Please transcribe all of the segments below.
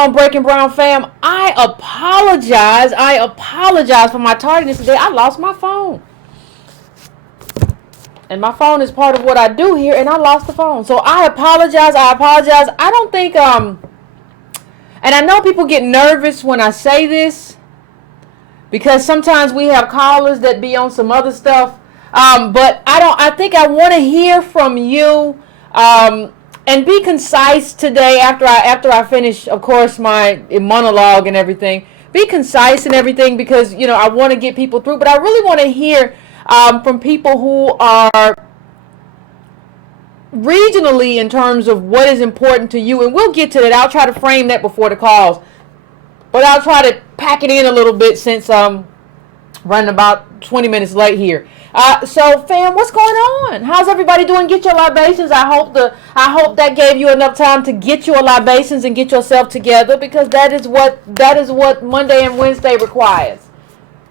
on, Breaking Brown fam? I apologize. I apologize for my tardiness today. I lost my phone. And my phone is part of what I do here, and I lost the phone. So I apologize. I don't think, and I know people get nervous when I say this, because sometimes we have callers that be on some other stuff. But I think I want to hear from you, and be concise today after I finish, of course, my monologue and everything. Be concise and everything, because, I want to get people through, but I really want to hear from people who are regionally in terms of what is important to you, and we'll get to that. I'll try to frame that before the calls, but I'll try to pack it in a little bit since I'm running about 20 minutes late here. So fam, what's going on? How's everybody doing? Get your libations. I hope that gave you enough time to get your libations and get yourself together, because that is what Monday and Wednesday requires.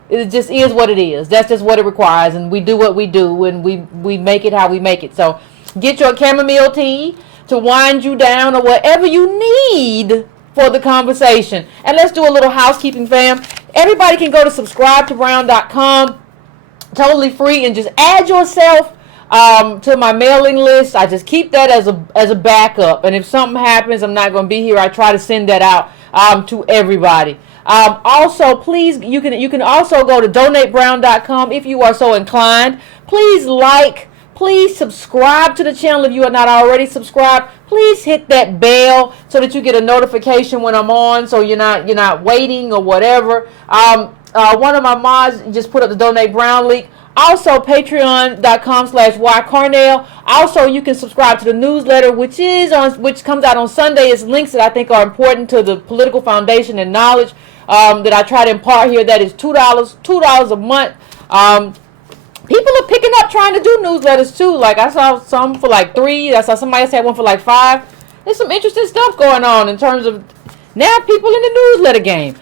It just is what it is. That's just what it requires, and we do what we do, and we make it how we make it. So get your chamomile tea to wind you down, or whatever you need for the conversation. And let's do a little housekeeping, fam. Everybody can go to subscribetobrown.com, totally free, and just add yourself to my mailing list. I just keep that as a backup, and if something happens, I'm not going to be here. I try to send that out to everybody. Also, please, you can also go to donatebrown.com if you are so inclined. Please subscribe to the channel if you are not already subscribed. Please hit that bell so that you get a notification when I'm on, so you're not waiting or whatever. One of my mods just put up the Donate Brown link. Also, patreon.com/ycarnell. Also, you can subscribe to the newsletter, which comes out on Sunday. It's links that I think are important to the political foundation and knowledge that I try to impart here. That is $2 a month. People are picking up trying to do newsletters too. Like, I saw some for like $3. I saw somebody else had one for like $5. There's some interesting stuff going on in terms of now people in the newsletter game.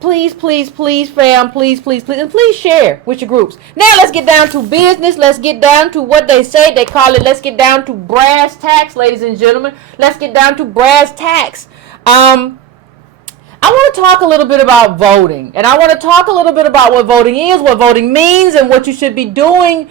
Please, fam, please, and please share with your groups. Now let's get down to business. Let's get down to what they say. They call it, let's get down to brass tacks, ladies and gentlemen. Let's get down to brass tacks. I want to talk a little bit about voting, and I want to talk a little bit about what voting is, what voting means, and what you should be doing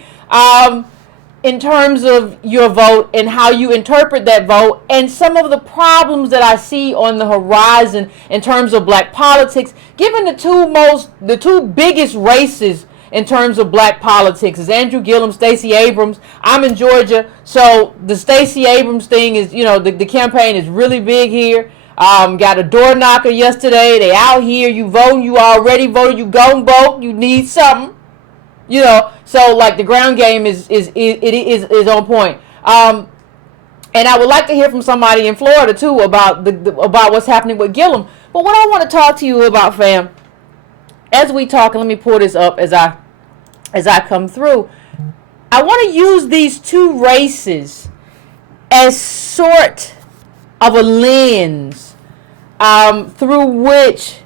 in terms of your vote and how you interpret that vote, and some of the problems that I see on the horizon in terms of black politics, given the two biggest races in terms of black politics is Andrew Gillum, Stacey Abrams. I'm in Georgia, so the Stacey Abrams thing is, the campaign is really big here. Got a door knocker yesterday. They out here. You voting. You already voted. You gon' vote. You need something. So like the ground game is on point. And I would like to hear from somebody in Florida too about about what's happening with Gillum. But what I want to talk to you about, fam, as we talk, and let me pull this up as I come through. I want to use these two races as sort of a lens through which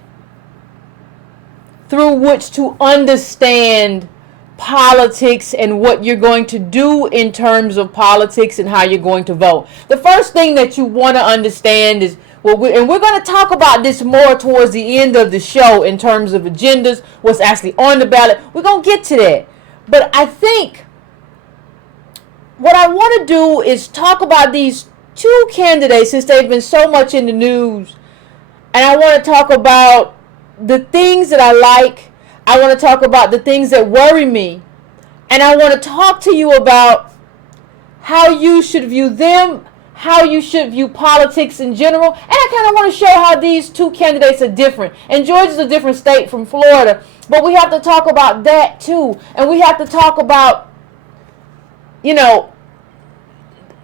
to understand politics and what you're going to do in terms of politics and how you're going to vote. The first thing that you want to understand is, and we're going to talk about this more towards the end of the show in terms of agendas, what's actually on the ballot. We're going to get to that. But I think what I want to do is talk about these two candidates, since they've been so much in the news, and I want to talk about the things that I like. I want to talk about the things that worry me, and I want to talk to you about how you should view them, how you should view politics in general, and I kind of want to show how these two candidates are different. And Georgia's a different state from Florida, but we have to talk about that too, and we have to talk about,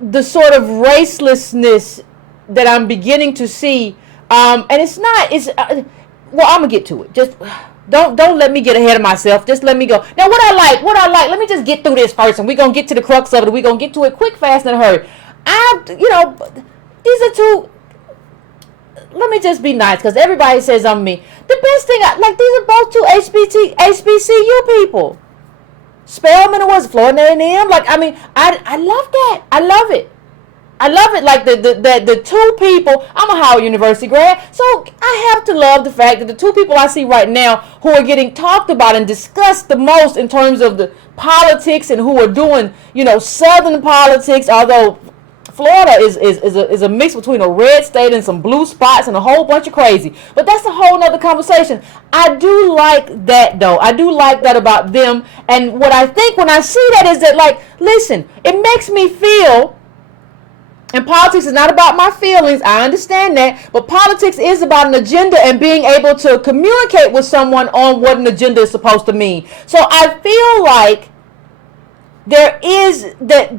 the sort of racelessness that I'm beginning to see, and I'm gonna get to it. Just don't let me get ahead of myself. Just let me go. Now, what I like. Let me just get through this first, and we're gonna get to the crux of it. We're gonna get to it quick, fast, and hurry. These are two. Let me just be nice, because everybody says I'm mean. The best thing, these are both two HBCU people. Spelman was Florida A&M. I love that. I love it. I love it. Like the two people, I'm a Howard University grad, so I have to love the fact that the two people I see right now who are getting talked about and discussed the most in terms of the politics and who are doing, Southern politics, although Florida is a mix between a red state and some blue spots and a whole bunch of crazy. But that's a whole nother conversation. I do like that, though. I do like that about them. And what I think when I see that is that, like, listen, it makes me feel, and politics is not about my feelings, I understand that, but politics is about an agenda and being able to communicate with someone on what an agenda is supposed to mean. So I feel like there is that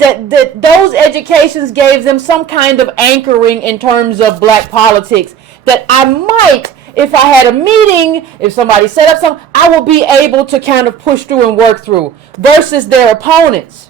those educations gave them some kind of anchoring in terms of black politics that I might, if I had a meeting, if somebody set up something, I will be able to kind of push through and work through versus their opponents.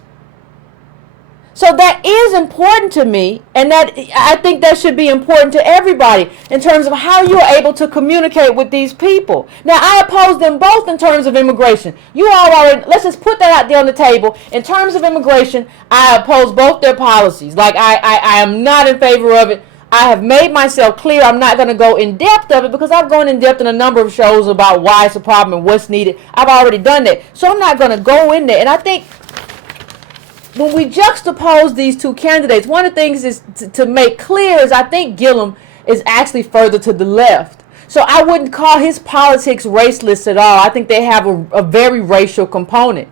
So that is important to me, and that I think that should be important to everybody in terms of how you are able to communicate with these people. Now, I oppose them both in terms of immigration. You all already, let's just put that out there on the table. In terms of immigration, I oppose both their policies. Like, I am not in favor of it. I have made myself clear. I'm not going to go in depth of it because I've gone in depth in a number of shows about why it's a problem and what's needed. I've already done that. So I'm not going to go in there. And I think when we juxtapose these two candidates, one of the things is to make clear is I think Gillum is actually further to the left. So I wouldn't call his politics raceless at all. I think they have a very racial component.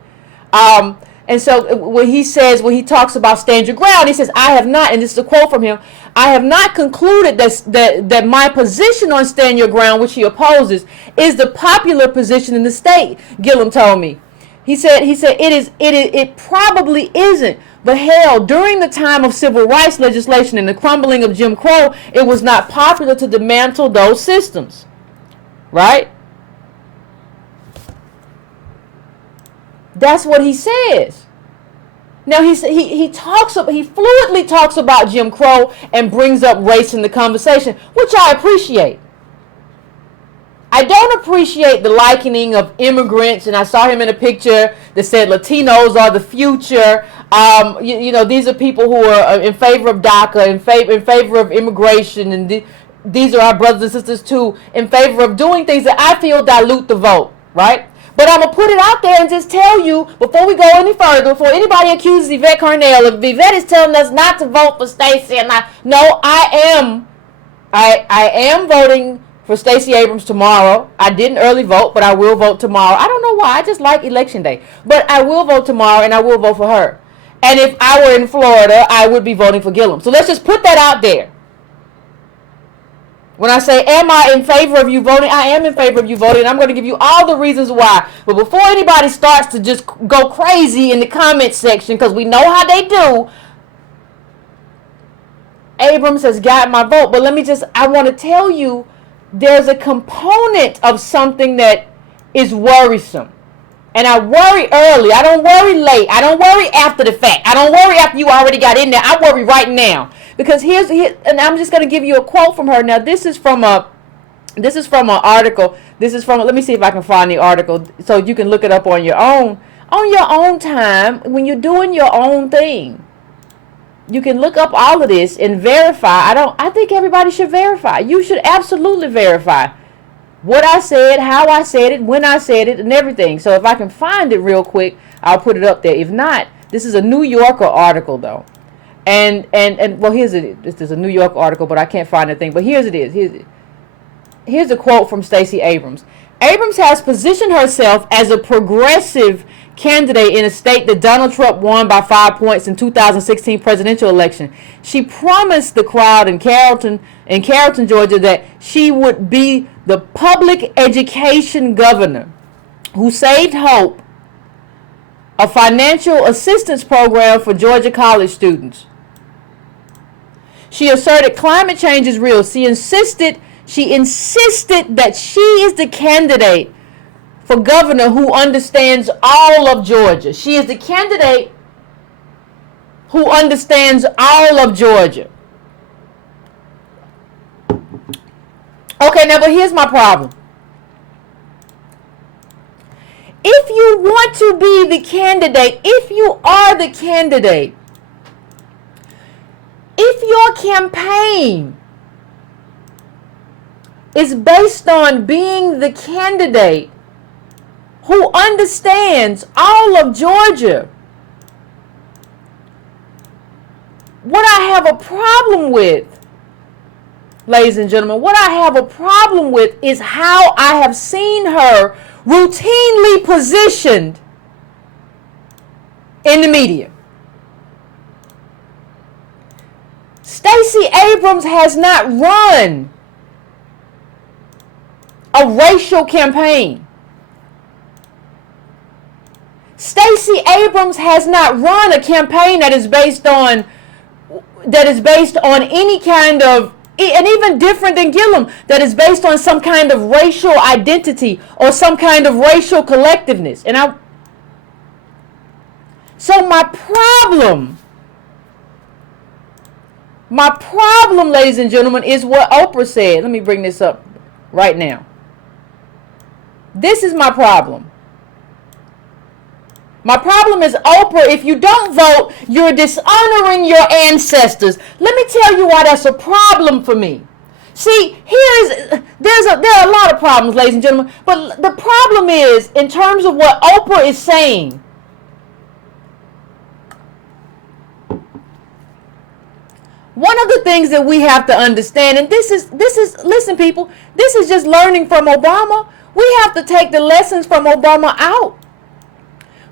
And so when he talks about stand your ground, he says, I have not, and this is a quote from him, I have not concluded that my position on stand your ground, which he opposes, is the popular position in the state, Gillum told me. He said it probably isn't, but hell, during the time of civil rights legislation and the crumbling of Jim Crow, it was not popular to dismantle those systems, right? That's what he says. Now he fluidly talks about Jim Crow and brings up race in the conversation, which I appreciate. I don't appreciate the likening of immigrants, and I saw him in a picture that said Latinos are the future. These are people who are in favor of DACA, in favor of immigration, and these are our brothers and sisters too, in favor of doing things that I feel dilute the vote, right? But I'm going to put it out there and just tell you, before we go any further, before anybody accuses Yvette Carnell, if Yvette is telling us not to vote for Stacey, I am voting for Stacey Abrams tomorrow. I didn't early vote, but I will vote tomorrow. I don't know why. I just like election day. But I will vote tomorrow, and I will vote for her. And if I were in Florida, I would be voting for Gillum. So let's just put that out there. When I say, am I in favor of you voting? I am in favor of you voting, and I'm going to give you all the reasons why. But before anybody starts to just go crazy in the comment section, because we know how they do, Abrams has got my vote. But I want to tell you, there's a component of something that is worrisome. And I worry early. I don't worry late. I don't worry after the fact. I don't worry after you already got in there. I worry right now. Because and I'm just going to give you a quote from her. Now, this is from an article. Let me see if I can find the article so you can look it up on your own time when you're doing your own thing. You can look up all of this and verify. I think everybody should verify. You should absolutely verify what I said, how I said it, when I said it, and everything. So if I can find it real quick, I'll put it up there. If not, this is a New Yorker article though. And well, here's it. This is a New York article, but I can't find the thing. But here's it is. Here's a quote from Stacey Abrams. Abrams has positioned herself as a progressive candidate in a state that Donald Trump won by 5 points in 2016 presidential election. She promised the crowd in Carrollton, Georgia, that she would be the public education governor who saved hope, a financial assistance program for Georgia college students. She asserted climate change is real. She insisted that she is the candidate for governor who understands all of Georgia. She is the candidate who understands all of Georgia. Okay, now, but here's my problem. If you want to be the candidate, if you are the candidate, if your campaign is based on being the candidate who understands all of Georgia, what I have a problem with, ladies and gentlemen, what I have a problem with is how I have seen her routinely positioned in the media. Stacey Abrams has not run a racial campaign. Stacey Abrams has not run a campaign that is based on any kind of, and even different than Gillum, that is based on some kind of racial identity or some kind of racial collectiveness. So my problem, ladies and gentlemen, is what Oprah said. Let me bring this up right now. This is my problem. My problem is, Oprah, if you don't vote, you're dishonoring your ancestors. Let me tell you why that's a problem for me. See, there are a lot of problems, ladies and gentlemen, but the problem is, in terms of what Oprah is saying, one of the things that we have to understand, and this is, listen people, this is just learning from Obama. We have to take the lessons from Obama out.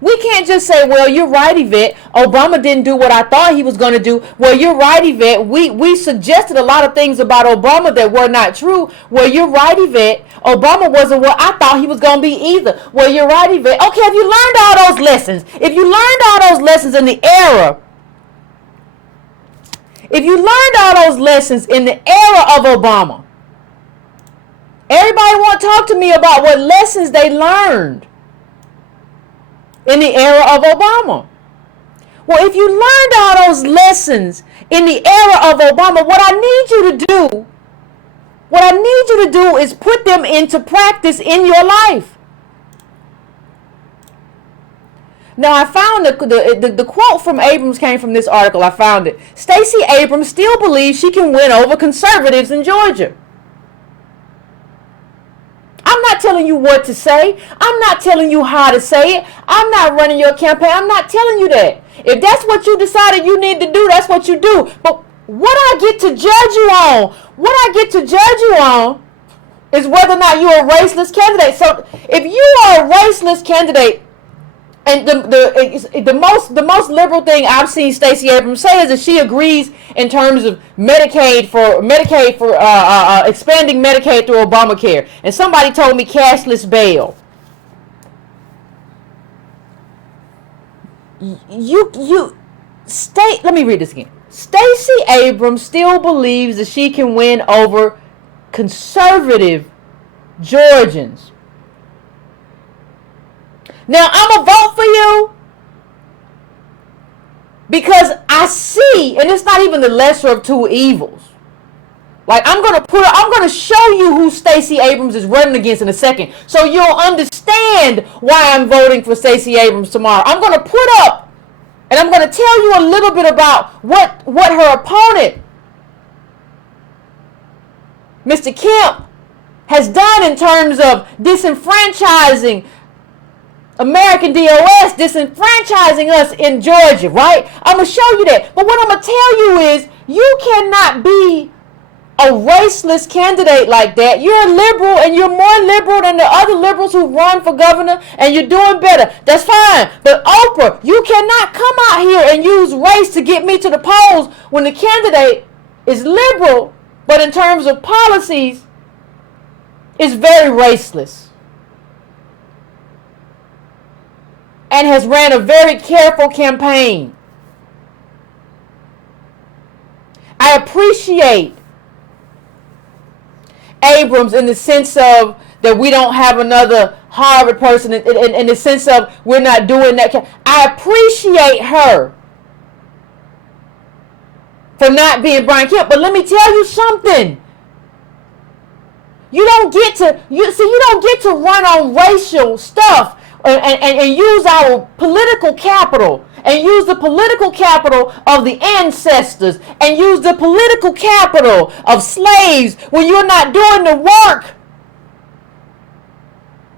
We can't just say, well, you're right, Yvette. Obama didn't do what I thought he was going to do. Well, you're right, Yvette. We suggested a lot of things about Obama that were not true. Well, you're right, Yvette. Obama wasn't what I thought he was going to be either. Well, you're right, Yvette. Okay, if you learned all those lessons, in the era, if you learned all those lessons in the era of Obama, everybody want to talk to me about what lessons they learned in the era of Obama. Well, if you learned all those lessons in the era of Obama, what I need you to do is put them into practice in your life. Now, I found the quote from Abrams came from this article. I found it. Stacey Abrams still believes she can win over conservatives in Georgia. I'm not telling you what to say. I'm not telling you how to say it. I'm not running your campaign. I'm not telling you that. If that's what you decided you need to do, that's what you do. But what I get to judge you on, is whether or not you're a raceless candidate. So if you are a raceless candidate, and the most liberal thing I've seen Stacey Abrams say is that she agrees in terms of Medicaid for expanding Medicaid through Obamacare. And somebody told me cashless bail. Let me read this again. Stacey Abrams still believes that she can win over conservative Georgians. Now, I'm going to vote for you because I see, and it's not even the lesser of two evils. Like, I'm going to show you who Stacey Abrams is running against in a second, so you'll understand why I'm voting for Stacey Abrams tomorrow. I'm going to put up, and I'm going to tell you a little bit about what her opponent, Mr. Kemp, has done in terms of disenfranchising American DOS, disenfranchising us in Georgia, right? I'm going to show you that. But what I'm going to tell you is, you cannot be a raceless candidate like that. You're a liberal, and you're more liberal than the other liberals who run for governor, and you're doing better. That's fine. But Oprah, you cannot come out here and use race to get me to the polls when the candidate is liberal, but in terms of policies, is very raceless. And has ran a very careful campaign. I appreciate Abrams in the sense of that we don't have another Harvard person, in the sense of we're not doing that. I appreciate her for not being Brian Kemp. But let me tell you something. You don't get to run on racial stuff and use our political capital, and use the political capital of the ancestors, and use the political capital of slaves when you're not doing the work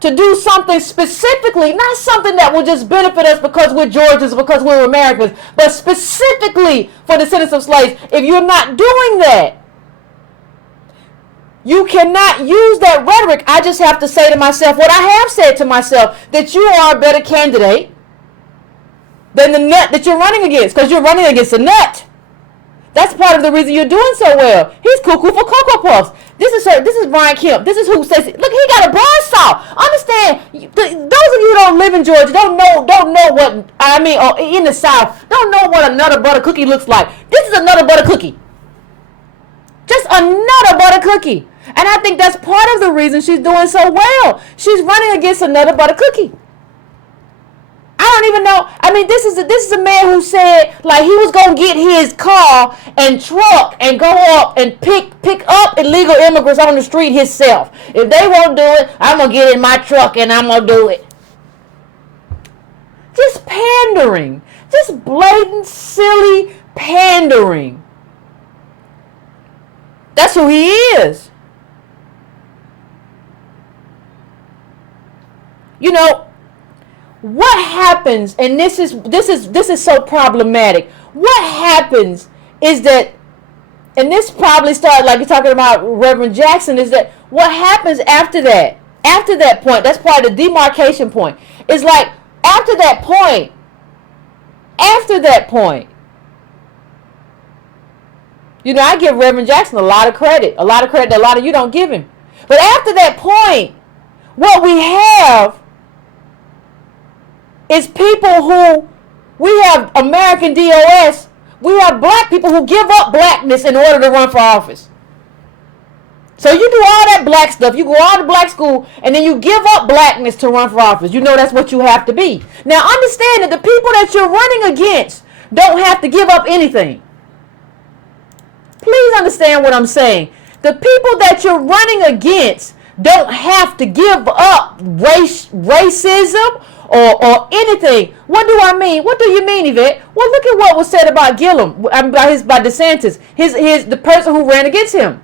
to do something specifically, not something that will just benefit us because we're Georgians, because we're Americans, but specifically for the descendants of slaves. If you're not doing that, you cannot use that rhetoric. I just have to say to myself what I have said to myself, that you are a better candidate than the nut that you're running against, because you're running against a nut. That's part of the reason you're doing so well. He's cuckoo for Cocoa Puffs. This is Brian Kemp. This is who Stacey. Look, he got a buzzsaw. Understand? Those of you who don't live in Georgia don't know what I mean, or in the South, don't know what a Nutter Butter cookie looks like. This is a Nutter Butter cookie. Just a Nutter Butter cookie. And I think that's part of the reason she's doing so well. She's running against a Nutter Butter cookie. I don't even know. I mean, this is a man who said like he was gonna get his car and truck and go up and pick up illegal immigrants on the street himself. If they won't do it, I'm gonna get in my truck and I'm gonna do it. Just pandering, just blatant, silly pandering. That's who he is. You know. What happens, and this is so problematic. What happens is that, and this probably started like you're talking about Reverend Jackson, is that what happens after that point, that's part of the demarcation point, is like after that point, you know, I give Reverend Jackson a lot of credit that a lot of you don't give him. But after that point, what we have is people who, we have American DOS, we have black people who give up blackness in order to run for office. So you do all that black stuff, you go all to black school, and then you give up blackness to run for office. You know that's what you have to be. Now understand that the people that you're running against don't have to give up anything. Please understand what I'm saying. The people that you're running against don't have to give up racism or anything. What do I mean? What do you mean, Yvette? Well, look at what was said about Gillum, by DeSantis, the person who ran against him.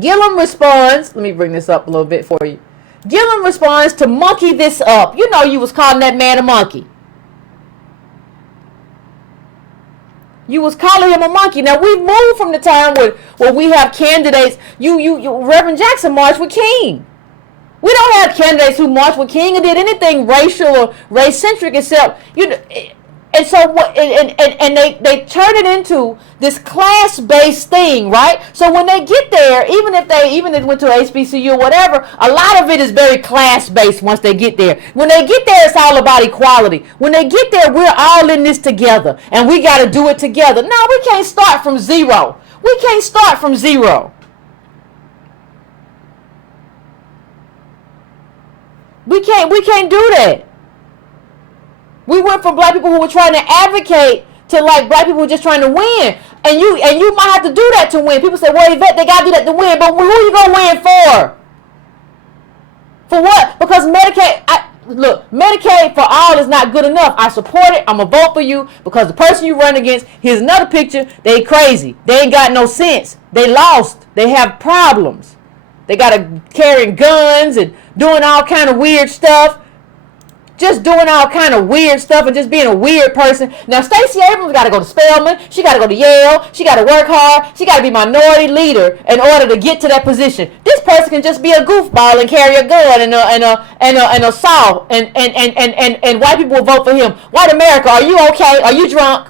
Gillum responds, let me bring this up a little bit for you. Gillum responds to monkey this up. You know you was calling that man a monkey. You was calling him a monkey. Now we've moved from the time where we have candidates. You Reverend Jackson marched with King. We don't have candidates who marched with King and did anything racial or race-centric except and so what? And they turn it into this class-based thing, right? So when they get there, even if they went to HBCU or whatever, a lot of it is very class-based. Once they get there, when they get there, it's all about equality. When they get there, we're all in this together, and we got to do it together. No, we can't start from zero. We can't start from zero. We can't do that. We went from black people who were trying to advocate to like black people who were just trying to win. And you might have to do that to win. People say, well, Yvette, they got to do that to win. But who are you going to win for? For what? Because Medicaid for all is not good enough. I support it. I'm going to vote for you because the person you run against, here's another picture. They crazy. They ain't got no sense. They lost. They have problems. They got to carrying guns and doing all kind of weird stuff. Just doing all kind of weird stuff and just being a weird person. Now, Stacey Abrams got to go to Spelman. She got to go to Yale. She got to work hard. She got to be minority leader in order to get to that position. This person can just be a goofball and carry a gun and a saw, and white people will vote for him. White America, are you okay? Are you drunk?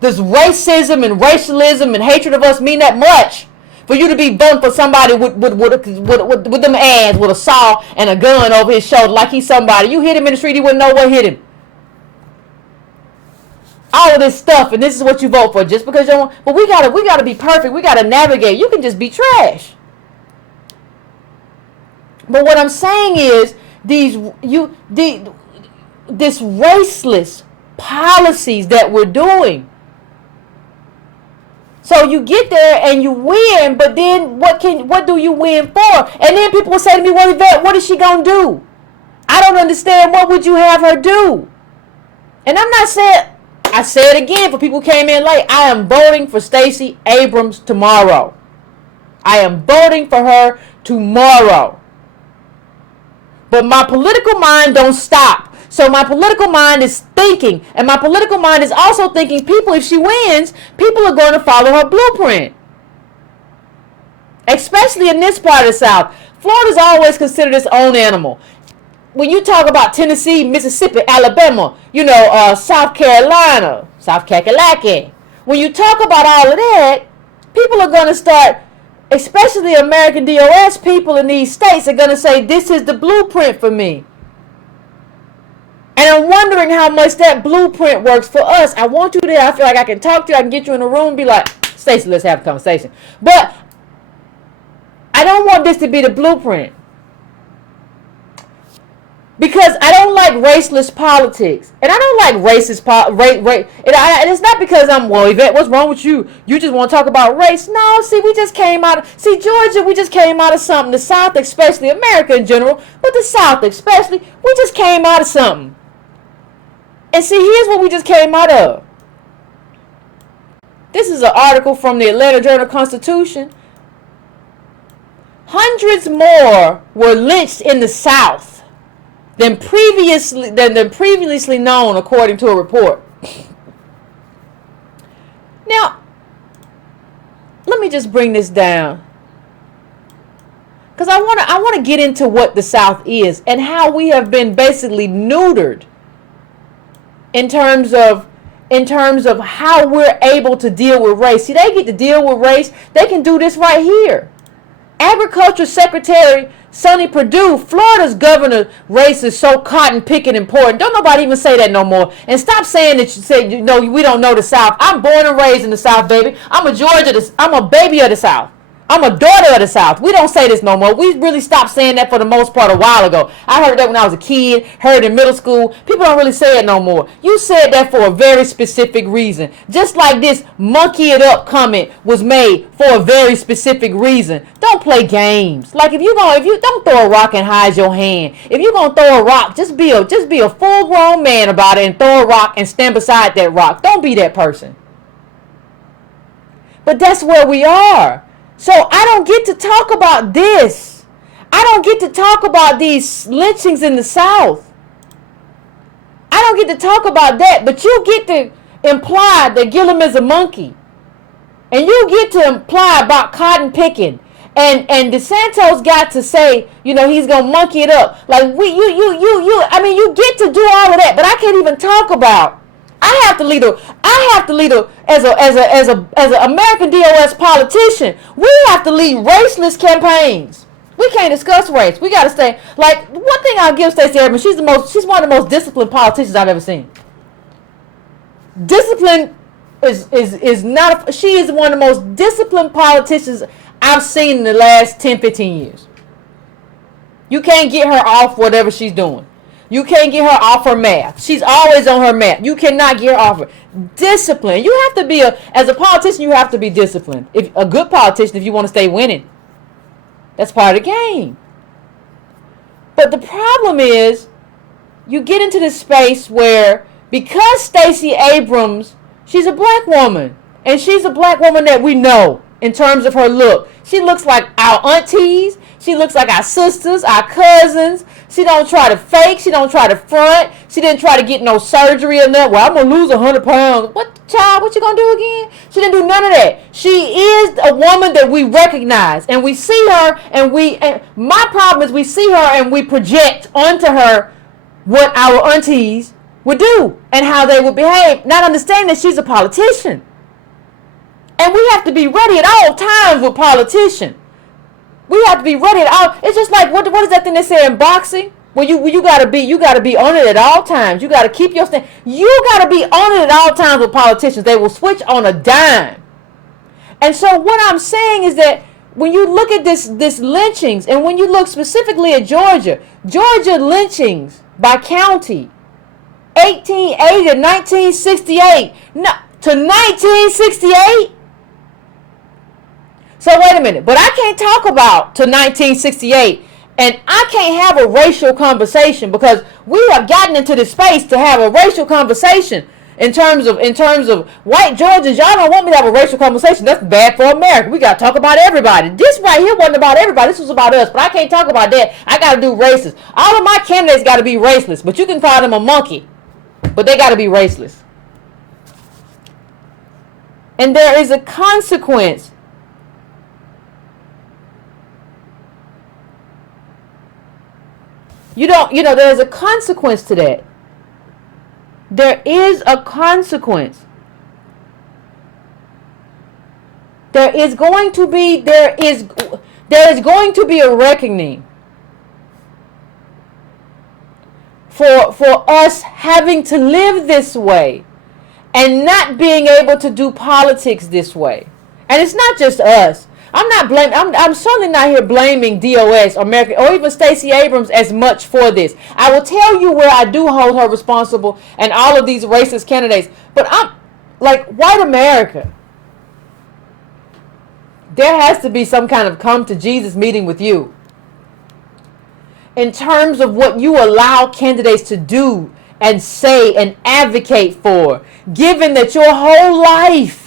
Does racism and racialism and hatred of us mean that much? For you to be voting for somebody with them ads, with a saw and a gun over his shoulder like he's somebody. You hit him in the street, he wouldn't know what hit him. All of this stuff, and this is what you vote for just because you don't. But we gotta be perfect. We gotta navigate. You can just be trash. But what I'm saying is this raceless policies that we're doing. So you get there and you win, but then what do you win for? And then people will say to me, well, Yvette, what is she going to do? I don't understand. What would you have her do? And I'm not saying, I say it again for people who came in late. I am voting for Stacey Abrams tomorrow. I am voting for her tomorrow. But my political mind don't stop. So my political mind is thinking, and my political mind is also thinking, people, if she wins, people are going to follow her blueprint. Especially in this part of the South. Florida's always considered its own animal. When you talk about Tennessee, Mississippi, Alabama, South Carolina, South Kakalaki, when you talk about all of that, people are going to start, especially American DOS people in these states, are going to say, this is the blueprint for me. And I'm wondering how much that blueprint works for us. I want you there. I feel like I can talk to you. I can get you in a room and be like, Stacey, let's have a conversation. But I don't want this to be the blueprint. Because I don't like raceless politics. And I don't like racist politics. And it's not because well, Yvette, what's wrong with you? You just want to talk about race. No, see, Georgia, we just came out of something. The South especially, America in general, but the South especially, we just came out of something. And see, here's what we just came out of. This is an article from the Atlanta Journal-Constitution. Hundreds more were lynched in the South than previously known, according to a report. Now, let me just bring this down, because I want to get into what the South is and how we have been basically neutered in terms of how we're able to deal with race. See, they get to deal with race. They can do this right here. Agriculture Secretary Sonny Perdue, Florida's governor, race is so cotton picking important. Don't nobody even say that no more. And stop saying that we don't know the South. I'm born and raised in the South, baby. I'm a baby of the South. I'm a daughter of the South. We don't say this no more. We really stopped saying that for the most part a while ago. I heard that when I was a kid, heard in middle school. People don't really say it no more. You said that for a very specific reason. Just like this monkey it up comment was made for a very specific reason. Don't play games. Like if you don't throw a rock and hide your hand. If you're gonna throw a rock, just be a full grown man about it and throw a rock and stand beside that rock. Don't be that person. But that's where we are. So I don't get to talk about this. I don't get to talk about these lynchings in the South. I don't get to talk about that. But you get to imply that Gillum is a monkey. And you get to imply about cotton picking. And DeSantos got to say, he's going to monkey it up. Like, you get to do all of that. But I can't even talk about. I have to lead as an American DOS politician. We have to lead raceless campaigns. We can't discuss race. We got to stay. Like, one thing I'll give Stacey Abrams, she's one of the most disciplined politicians I've ever seen. Discipline she is one of the most disciplined politicians I've seen in the last 10, 15 years. You can't get her off whatever she's doing. You can't get her off her math. She's always on her math. You cannot get her off her. Discipline. You have to be as a politician, you have to be disciplined. If a good politician, if you want to stay winning. That's part of the game. But the problem is, you get into this space where, because Stacey Abrams, she's a black woman. And she's a black woman that we know in terms of her look. She looks like our aunties. She looks like our sisters, our cousins. She don't try to fake. She don't try to front. She didn't try to get no surgery or nothing. Well, I'm going to lose 100 pounds. What, child? What you going to do again? She didn't do none of that. She is a woman that we recognize. And we see her, and my problem is we see her and we project onto her what our aunties would do and how they would behave, not understanding that she's a politician. And we have to be ready at all times with politicians. We have to be ready at all. It's just like what is that thing they say in boxing? Well, you gotta be on it at all times. You gotta keep your stand. You gotta be on it at all times with politicians. They will switch on a dime. And so what I'm saying is that when you look at this lynchings, and when you look specifically at Georgia lynchings by county, 1880 to 1968. No, to 1968. So wait a minute, but I can't talk about to 1968, and I can't have a racial conversation because we have gotten into this space to have a racial conversation in terms of white Georgians. Y'all don't want me to have a racial conversation. That's bad for America. We got to talk about everybody. This right here wasn't about everybody. This was about us. But I can't talk about that. I got to do racist. All of my candidates got to be raceless, but you can call them a monkey, but they got to be raceless. And there is a consequence. There's a consequence to that. There is a consequence. There is going to be a reckoning for us having to live this way and not being able to do politics this way. And it's not just us. I'm certainly not here blaming DOS, American, or even Stacey Abrams as much for this. I will tell you where I do hold her responsible and all of these racist candidates. But I'm like, white America, there has to be some kind of come to Jesus meeting with you in terms of what you allow candidates to do and say and advocate for, given that your whole life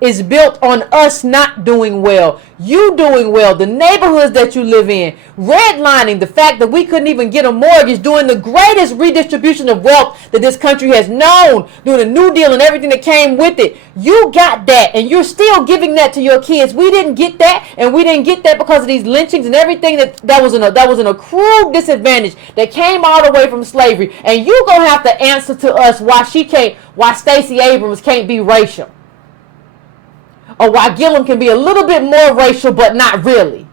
is built on us not doing well, you doing well, the neighborhoods that you live in, redlining the fact that we couldn't even get a mortgage, doing the greatest redistribution of wealth that this country has known, doing the New Deal and everything that came with it. You got that, and you're still giving that to your kids. We didn't get that, and we didn't get that because of these lynchings and everything that was an accrued disadvantage that came all the way from slavery. And you gonna have to answer to us why Stacey Abrams can't be racial. Or why Gillum can be a little bit more racial, but not really.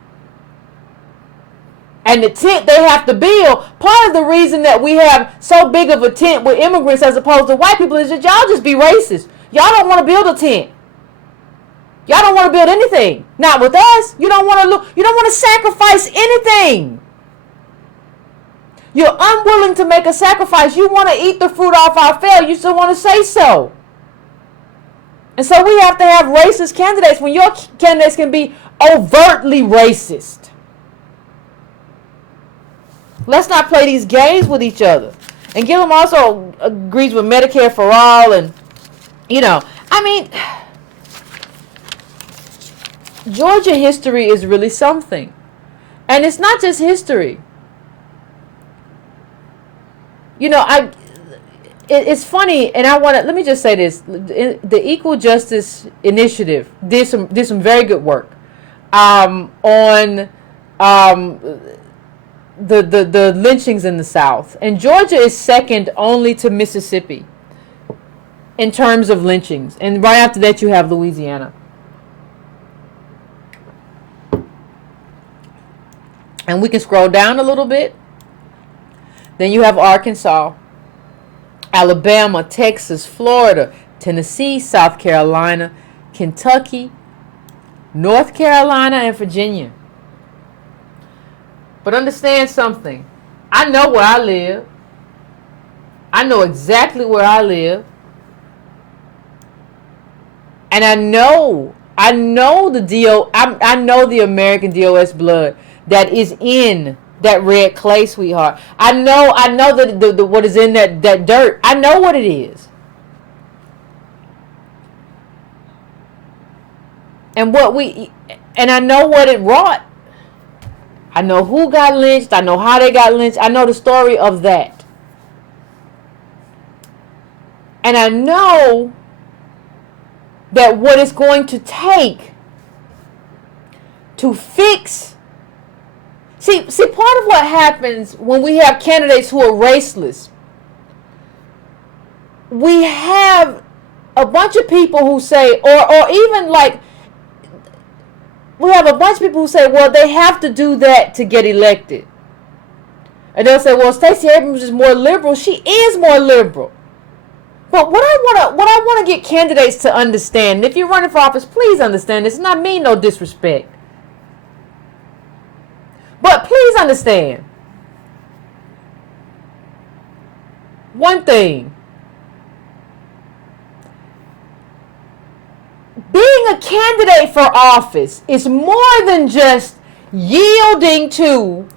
And the tent they have to build, part of the reason that we have so big of a tent with immigrants as opposed to white people is that y'all just be racist. Y'all don't want to build a tent. Y'all don't want to build anything. Not with us. You don't want to sacrifice anything. You're unwilling to make a sacrifice. You want to eat the fruit off our failure. You still want to say so. And so we have to have racist candidates when your candidates can be overtly racist. Let's not play these games with each other. And Gillum also agrees with Medicare for all. And, Georgia history is really something. And it's not just history. It's funny, and let me just say this: the Equal Justice Initiative did some very good work on the lynchings in the South, and Georgia is second only to Mississippi in terms of lynchings, and right after that you have Louisiana, and we can scroll down a little bit. Then you have Arkansas, Alabama, Texas, Florida, Tennessee, South Carolina, Kentucky, North Carolina, and Virginia. But understand something. I know where I live. I know exactly where I live. And I know the American DOS blood that is in that red clay, sweetheart. I know that what is in that dirt. I know what it is. And I know what it wrought. I know who got lynched. I know how they got lynched. I know the story of that. And I know that what it's going to take to fix. See, part of what happens when we have candidates who are raceless, we have a bunch of people who say, or even like, we have a bunch of people who say, well, they have to do that to get elected. And they'll say, well, Stacey Abrams is more liberal. She is more liberal. But what I want to get candidates to understand, if you're running for office, please understand this. It's not mean no disrespect. But please understand one thing. Being a candidate for office is more than just yielding to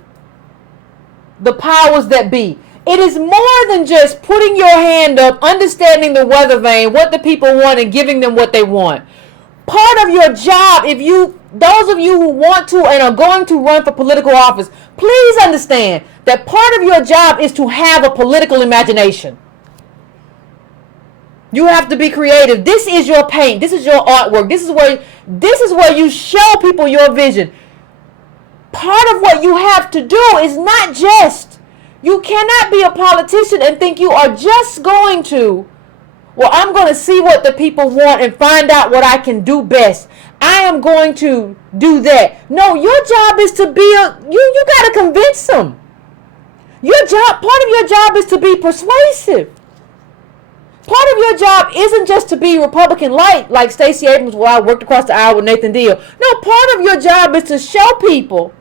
the powers that be. It is more than just putting your hand up, understanding the weather vane, what the people want, and giving them what they want. Part of your job, those of you who want to and are going to run for political office, please understand that part of your job is to have a political imagination. You have to be creative. This is your paint. This is your artwork. This is where you show people your vision. Part of what you have to do is not just, you cannot be a politician and think you are just going to, well, I'm going to see what the people want and find out what I can do best. I am going to do that. No, your job is to be you got to convince them. Part of your job is to be persuasive. Part of your job isn't just to be Republican light, like Stacey Abrams, I worked across the aisle with Nathan Deal. No, part of your job is to show people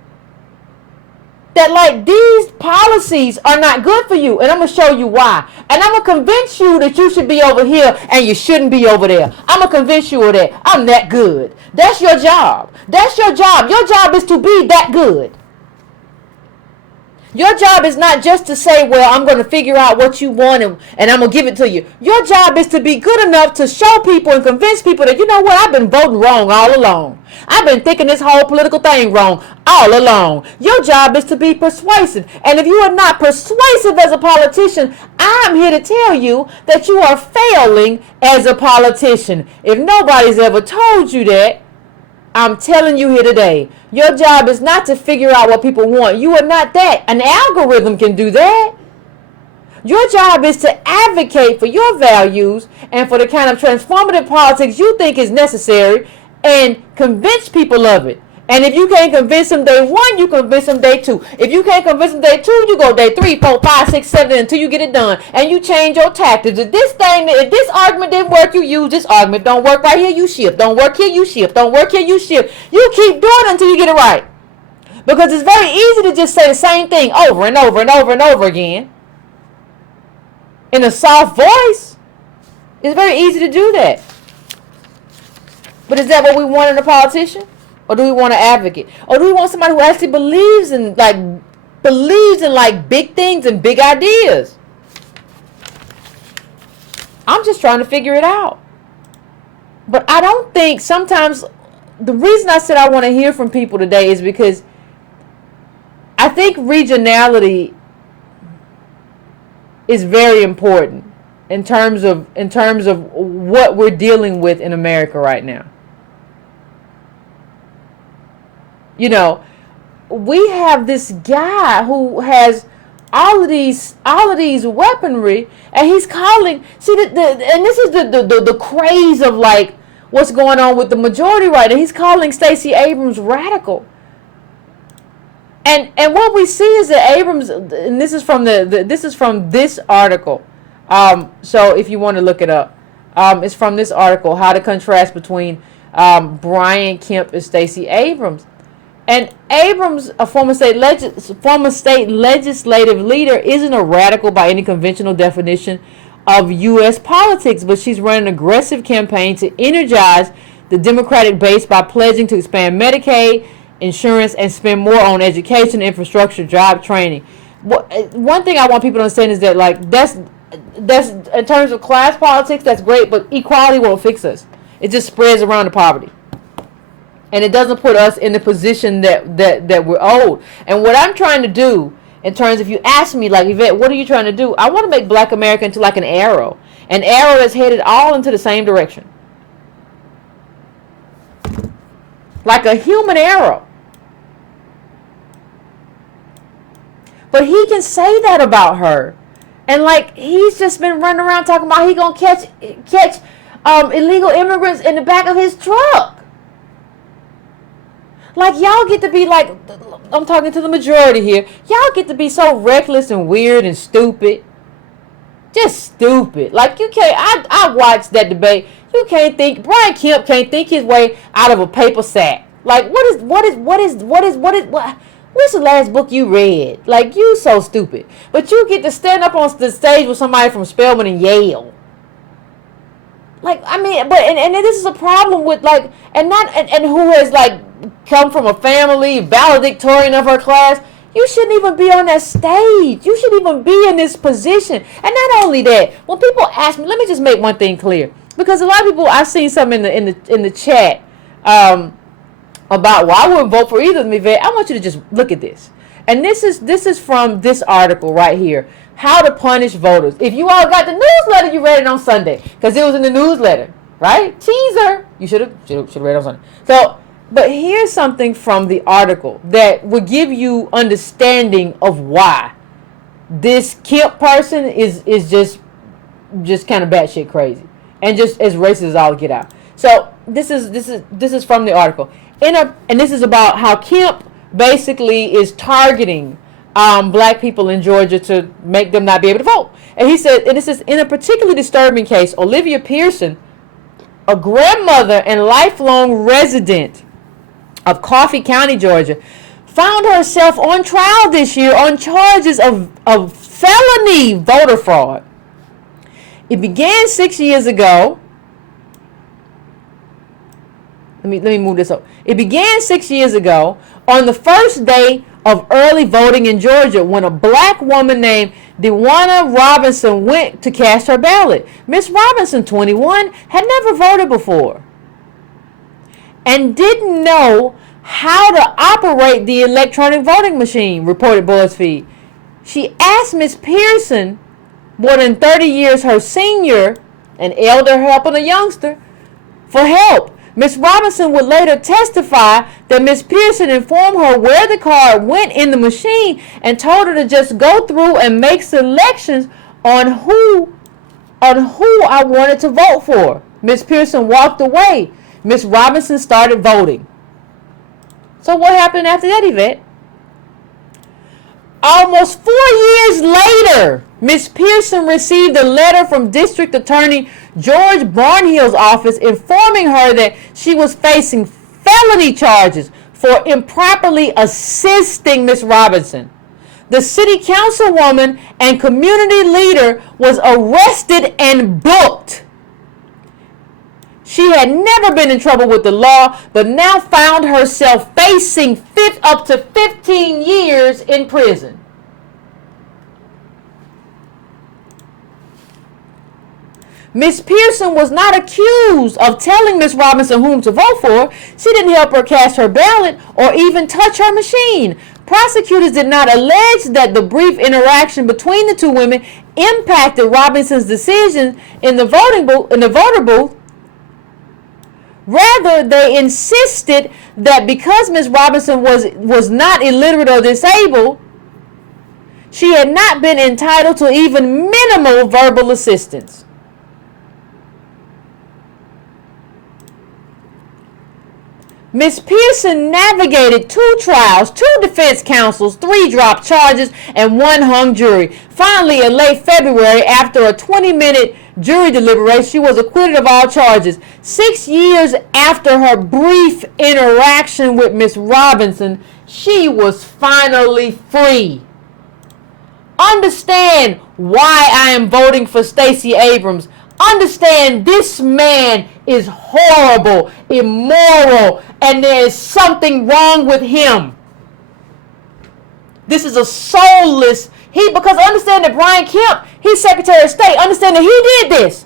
that, like, these policies are not good for you, and I'm going to show you why. And I'm going to convince you that you should be over here and you shouldn't be over there. I'm going to convince you of that. I'm that good. That's your job. That's your job. Your job is to be that good. Your job is not just to say, well, I'm going to figure out what you want and I'm going to give it to you. Your job is to be good enough to show people and convince people that, you know what, I've been voting wrong all along. I've been thinking this whole political thing wrong all along. Your job is to be persuasive. And if you are not persuasive as a politician, I'm here to tell you that you are failing as a politician. If nobody's ever told you that, I'm telling you here today, your job is not to figure out what people want. You are not that. An algorithm can do that. Your job is to advocate for your values and for the kind of transformative politics you think is necessary and convince people of it. And if you can't convince them day one, you convince them day two. If you can't convince them day two, you go day 3, 4, 5, 6, 7 until you get it done. And you change your tactics. If this argument didn't work, you use this argument. Don't work right here, you shift. Don't work here, you shift. Don't work here, you shift. You keep doing it until you get it right. Because it's very easy to just say the same thing over and over and over and over again. In a soft voice. It's very easy to do that. But is that what we want in a politician? Or do we want an advocate? Or do we want somebody who actually believes in big things and big ideas? I'm just trying to figure it out. But I don't think sometimes, the reason I said I want to hear from people today is because I think regionality is very important in terms of what we're dealing with in America right now. You know, we have this guy who has all of these weaponry, and he's calling. See, and this is the craze of like what's going on with the majority right now. He's calling Stacey Abrams radical, and what we see is that Abrams, and this is from this article. So if you want to look it up, it's from this article, how to contrast between Brian Kemp and Stacey Abrams. And Abrams, a former state legislative leader, isn't a radical by any conventional definition of U.S. politics, but she's run an aggressive campaign to energize the Democratic base by pledging to expand Medicaid, insurance, and spend more on education, infrastructure, job training. One thing I want people to understand is that, like, that's in terms of class politics, that's great, but equality won't fix us. It just spreads around the poverty. And it doesn't put us in the position that we're owed. And what I'm trying to do, in terms, if you ask me, like, Yvette, what are you trying to do? I want to make Black America into like an arrow that's headed all into the same direction. Like a human arrow. But he can say that about her. And like, he's just been running around talking about he gonna catch illegal immigrants in the back of his truck. Like, y'all get to be like, I'm talking to the majority here. Y'all get to be so reckless and weird and stupid. Just stupid. Like, you can't, I watched that debate. You can't think, Brian Kemp can't think his way out of a paper sack. Like, what's the last book you read? Like, you so stupid. But you get to stand up on the stage with somebody from Spelman and Yale. Like, I mean, but and this is a problem with like, and who has like come from a family valedictorian of her class. You shouldn't even be on that stage. You shouldn't even be in this position. And not only that, when people ask me, let me just make one thing clear, because a lot of people, I've seen something in the chat about, well, I wouldn't vote for either of them, Yvette. I want you to just look at this. And this is from this article right here. How to punish voters. If you all got the newsletter, you read it on Sunday because it was in the newsletter, right? Teaser. You should have read it on Sunday. So, but here's something from the article that will give you understanding of why this Kemp person is just kind of batshit crazy and just as racist as all get out. So this is from the article. And this is about how Kemp basically is targeting black people in Georgia to make them not be able to vote. And he said, and this is in a particularly disturbing case, Olivia Pearson, a grandmother and lifelong resident of Coffee County, Georgia, found herself on trial this year on charges of felony voter fraud. It began 6 years ago. Let me move this up. It began 6 years ago on the first day of early voting in Georgia when a black woman named Dewana Robinson went to cast her ballot. Miss Robinson, 21, had never voted before and didn't know how to operate the electronic voting machine, reported BuzzFeed. She asked Miss Pearson, more than 30 years her senior, an elder helping a youngster, for help. Miss Robinson would later testify that Miss Pearson informed her where the card went in the machine and told her to just go through and make selections on who I wanted to vote for. Miss Pearson walked away. Miss Robinson started voting. So what happened after that, Yvette? Almost 4 years later, Miss Pearson received a letter from District Attorney George Barnhill's office informing her that she was facing felony charges for improperly assisting Miss Robinson. The city councilwoman and community leader was arrested and booked. She had never been in trouble with the law, but now found herself facing up to 15 years in prison. Miss Pearson was not accused of telling Miss Robinson whom to vote for. She didn't help her cast her ballot or even touch her machine. Prosecutors did not allege that the brief interaction between the two women impacted Robinson's decision in the voter booth. Rather, they insisted that because Miss Robinson was not illiterate or disabled, she had not been entitled to even minimal verbal assistance. Miss Pearson navigated 2 trials, 2 defense counsels, 3 dropped charges, and 1 hung jury. Finally, in late February, after a 20-minute jury deliberation, she was acquitted of all charges. 6 years after her brief interaction with Miss Robinson, she was finally free. Understand why I am voting for Stacey Abrams. Understand this man is horrible, immoral, and there is something wrong with him. This is a soulless, because understand that Brian Kemp, he's Secretary of State, understand that he did this.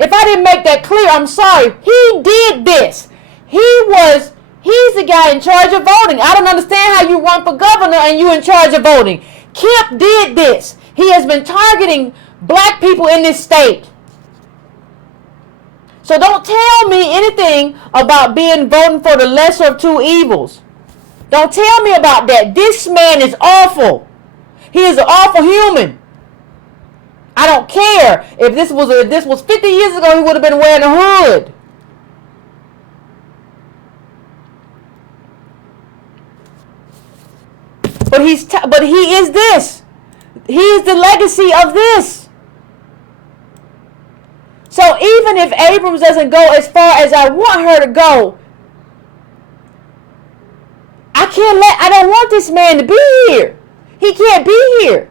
If I didn't make that clear, I'm sorry. He did this. He's the guy in charge of voting. I don't understand how you run for governor and you're in charge of voting. Kemp did this. He has been targeting black people in this state. So don't tell me anything about voting for the lesser of 2 evils. Don't tell me about that. This man is awful. He is an awful human. I don't care if this was 50 years ago, he would have been wearing a hood. But he is this. He is the legacy of this. So even if Abrams doesn't go as far as I want her to go, I don't want this man to be here. He can't be here.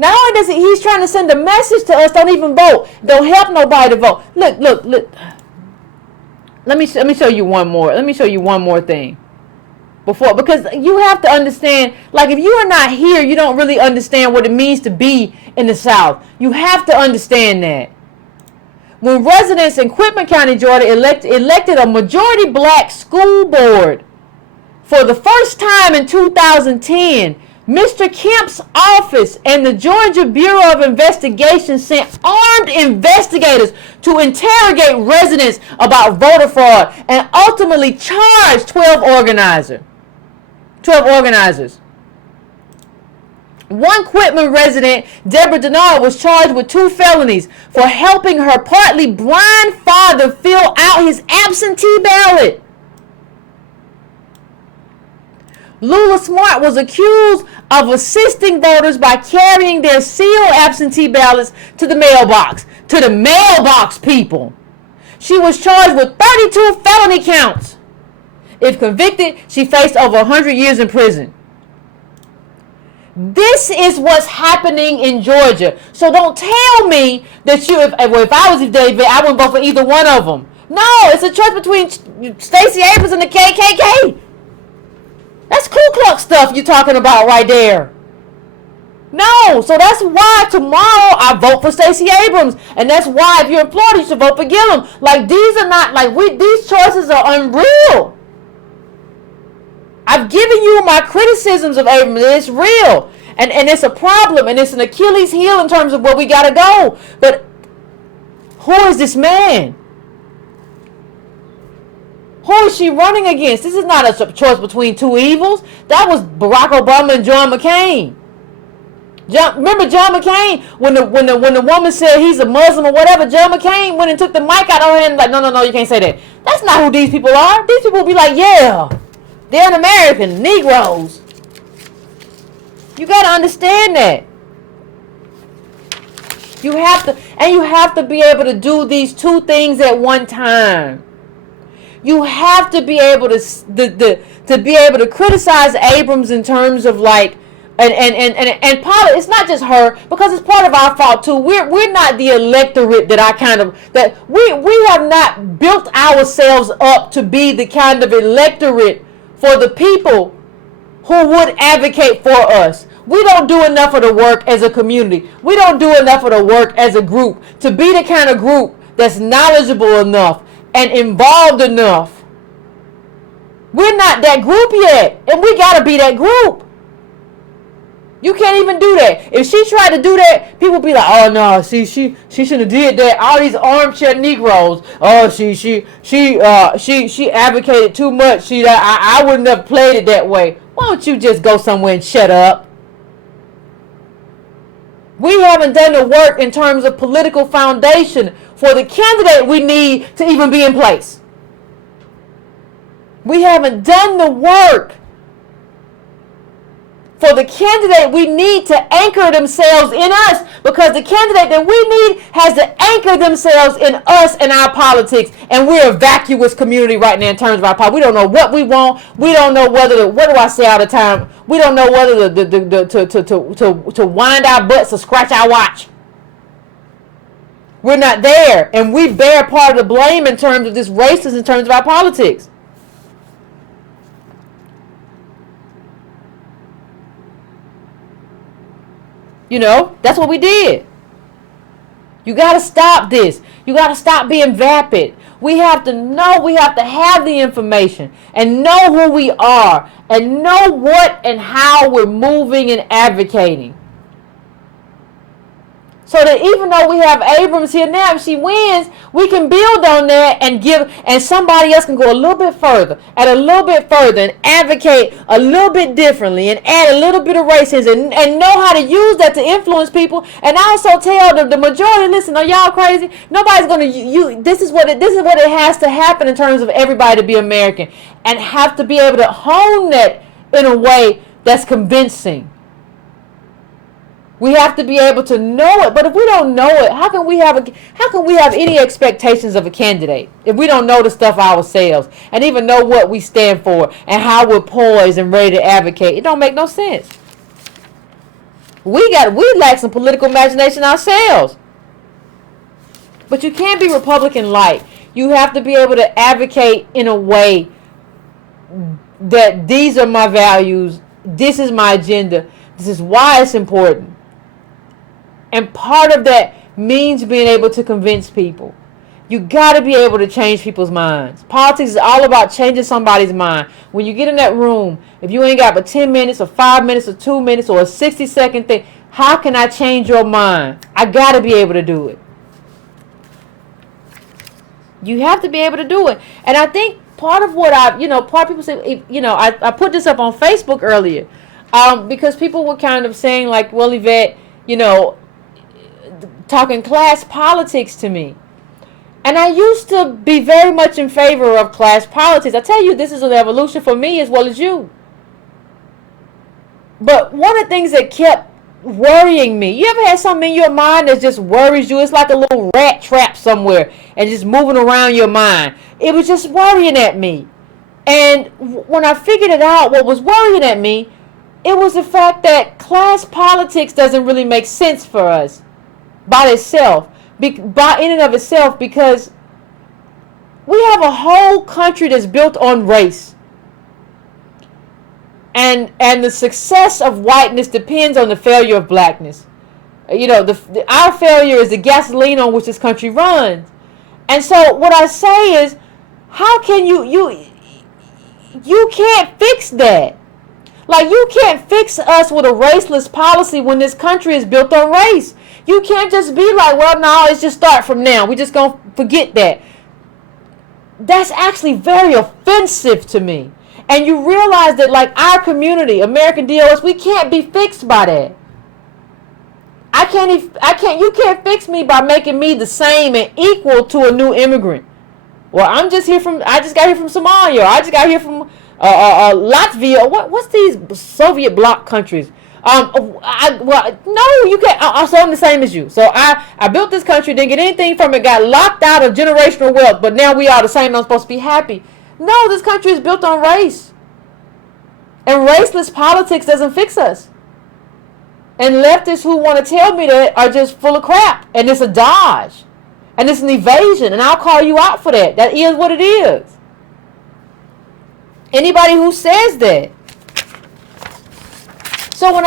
Not only does he's trying to send a message to us, don't even vote. Don't help nobody to vote. Look. Let me show you one more. Let me show you one more thing. Because you have to understand, like, if you are not here, you don't really understand what it means to be in the South. You have to understand that. When residents in Quitman County, Georgia elected a majority black school board for the first time in 2010, Mr. Kemp's office and the Georgia Bureau of Investigation sent armed investigators to interrogate residents about voter fraud and ultimately charged 12 organizers. One Quitman resident, Deborah Denard, was charged with 2 felonies for helping her partly blind father fill out his absentee ballot. Lula Smart was accused of assisting voters by carrying their sealed absentee ballots to the mailbox. To the mailbox, people. She was charged with 32 felony counts. If convicted, she faced over 100 years in prison. This is what's happening in Georgia. So don't tell me that if I was David, I wouldn't vote for either one of them. No, it's a choice between Stacey Abrams and the KKK. That's Ku Klux stuff you're talking about right there. No, so that's why tomorrow I vote for Stacey Abrams. And that's why if you're in Florida, you should vote for Gillum. Like, these are not, these choices are unreal. I've given you my criticisms of Abrams, and it's real. And it's a problem, and it's an Achilles heel in terms of where we got to go. But who is this man? Who is she running against? This is not a choice between two evils. That was Barack Obama and John McCain. Remember John McCain, when the woman said he's a Muslim or whatever, John McCain went and took the mic out on him like, no, you can't say that. That's not who these people are. These people will be like, yeah, they're an American, Negroes. You got to understand that. You have to be able to do these two things at one time. You have to be able to be able to criticize Abrams in terms of like, and part of, it's not just her, because it's part of our fault too. We're not the electorate that we have not built ourselves up to be the kind of electorate for the people who would advocate for us. We don't do enough of the work as a community. We don't do enough of the work as a group to be the kind of group that's knowledgeable enough and involved enough. We're not that group yet, and we got to be that group. You can't even do that. If she tried to do that, people be like, "Oh no, see, she shouldn't have did that." All these armchair Negroes. Oh, she advocated too much. I wouldn't have played it that way. Why don't you just go somewhere and shut up? We haven't done the work in terms of political foundation for the candidate we need to even be in place. We haven't done the work for the candidate we need to anchor themselves in us, because the candidate that we need has to anchor themselves in us and our politics, and we're a vacuous community right now in terms of our politics. We don't know what we want. We don't know whether what do I say all the time? We don't know whether to wind our butts or scratch our watch. We're not there, and we bear part of the blame in terms of this racist in terms of our politics. You know, that's what we did. You got to stop this. You got to stop being vapid. We have to know, we have to have the information and know who we are and know what and how we're moving and advocating. So that even though we have Abrams here now, if she wins, we can build on that and somebody else can go a little bit further and advocate a little bit differently and add a little bit of racism and know how to use that to influence people, and also tell the majority, listen, are y'all crazy? Nobody's going to, this is what it has to happen in terms of everybody to be American, and have to be able to hone that in a way that's convincing. We have to be able to know it, but if we don't know it, how can we have any expectations of a candidate if we don't know the stuff ourselves and even know what we stand for and how we're poised and ready to advocate? It don't make no sense. We lack some political imagination ourselves. But you can't be Republican light. You have to be able to advocate in a way that these are my values. This is my agenda. This is why it's important. And part of that means being able to convince people. You got to be able to change people's minds. Politics is all about changing somebody's mind. When you get in that room, if you ain't got but 10 minutes or 5 minutes or 2 minutes or a 60-second thing, how can I change your mind? I got to be able to do it. You have to be able to do it. And I think part of what part of people say, I put this up on Facebook earlier because people were kind of saying like, well, Yvette, talking class politics to me. And I used to be very much in favor of class politics. I tell you, this is an evolution for me as well as you. But one of the things that kept worrying me, you ever had something in your mind that just worries you? It's like a little rat trap somewhere and just moving around your mind. It was just worrying at me. And when I figured it out, what was worrying at me, it was the fact that class politics doesn't really make sense for us by itself. By in and of itself, because we have a whole country that's built on race, and the success of whiteness depends on the failure of blackness. Our failure is the gasoline on which this country runs. And so what I say is, how can you can't fix that? Like, you can't fix us with a raceless policy when this country is built on race. You can't just be like, well, no, let's just start from now. We just gonna forget that. That's actually very offensive to me. And you realize that, like, our community, American DOS, we can't be fixed by that. You can't fix me by making me the same and equal to a new immigrant. Well, I just got here from Somalia. I just got here from Latvia. What's these Soviet bloc countries? No, you can't. So I'm the same as you. So I built this country, didn't get anything from it, got locked out of generational wealth, but now we are the same. I'm supposed to be happy. No, this country is built on race, and raceless politics doesn't fix us. And leftists who want to tell me that are just full of crap, and it's a dodge, and it's an evasion, and I'll call you out for that. That is what it is. Anybody who says that. So when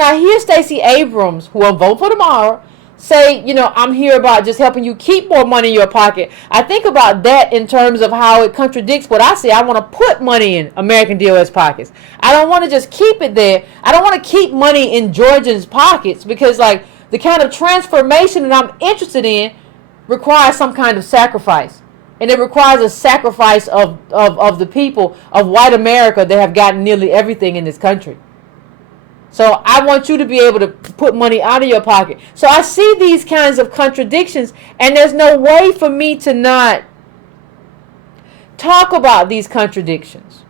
I hear Stacey Abrams, who I'll vote for tomorrow, say, I'm here about just helping you keep more money in your pocket, I think about that in terms of how it contradicts what I say. I want to put money in American DOS pockets. I don't want to just keep it there. I don't want to keep money in Georgians' pockets, because, like, the kind of transformation that I'm interested in requires some kind of sacrifice. And it requires a sacrifice of the people of white America that have gotten nearly everything in this country. So I want you to be able to put money out of your pocket. So I see these kinds of contradictions, and there's no way for me to not talk about these contradictions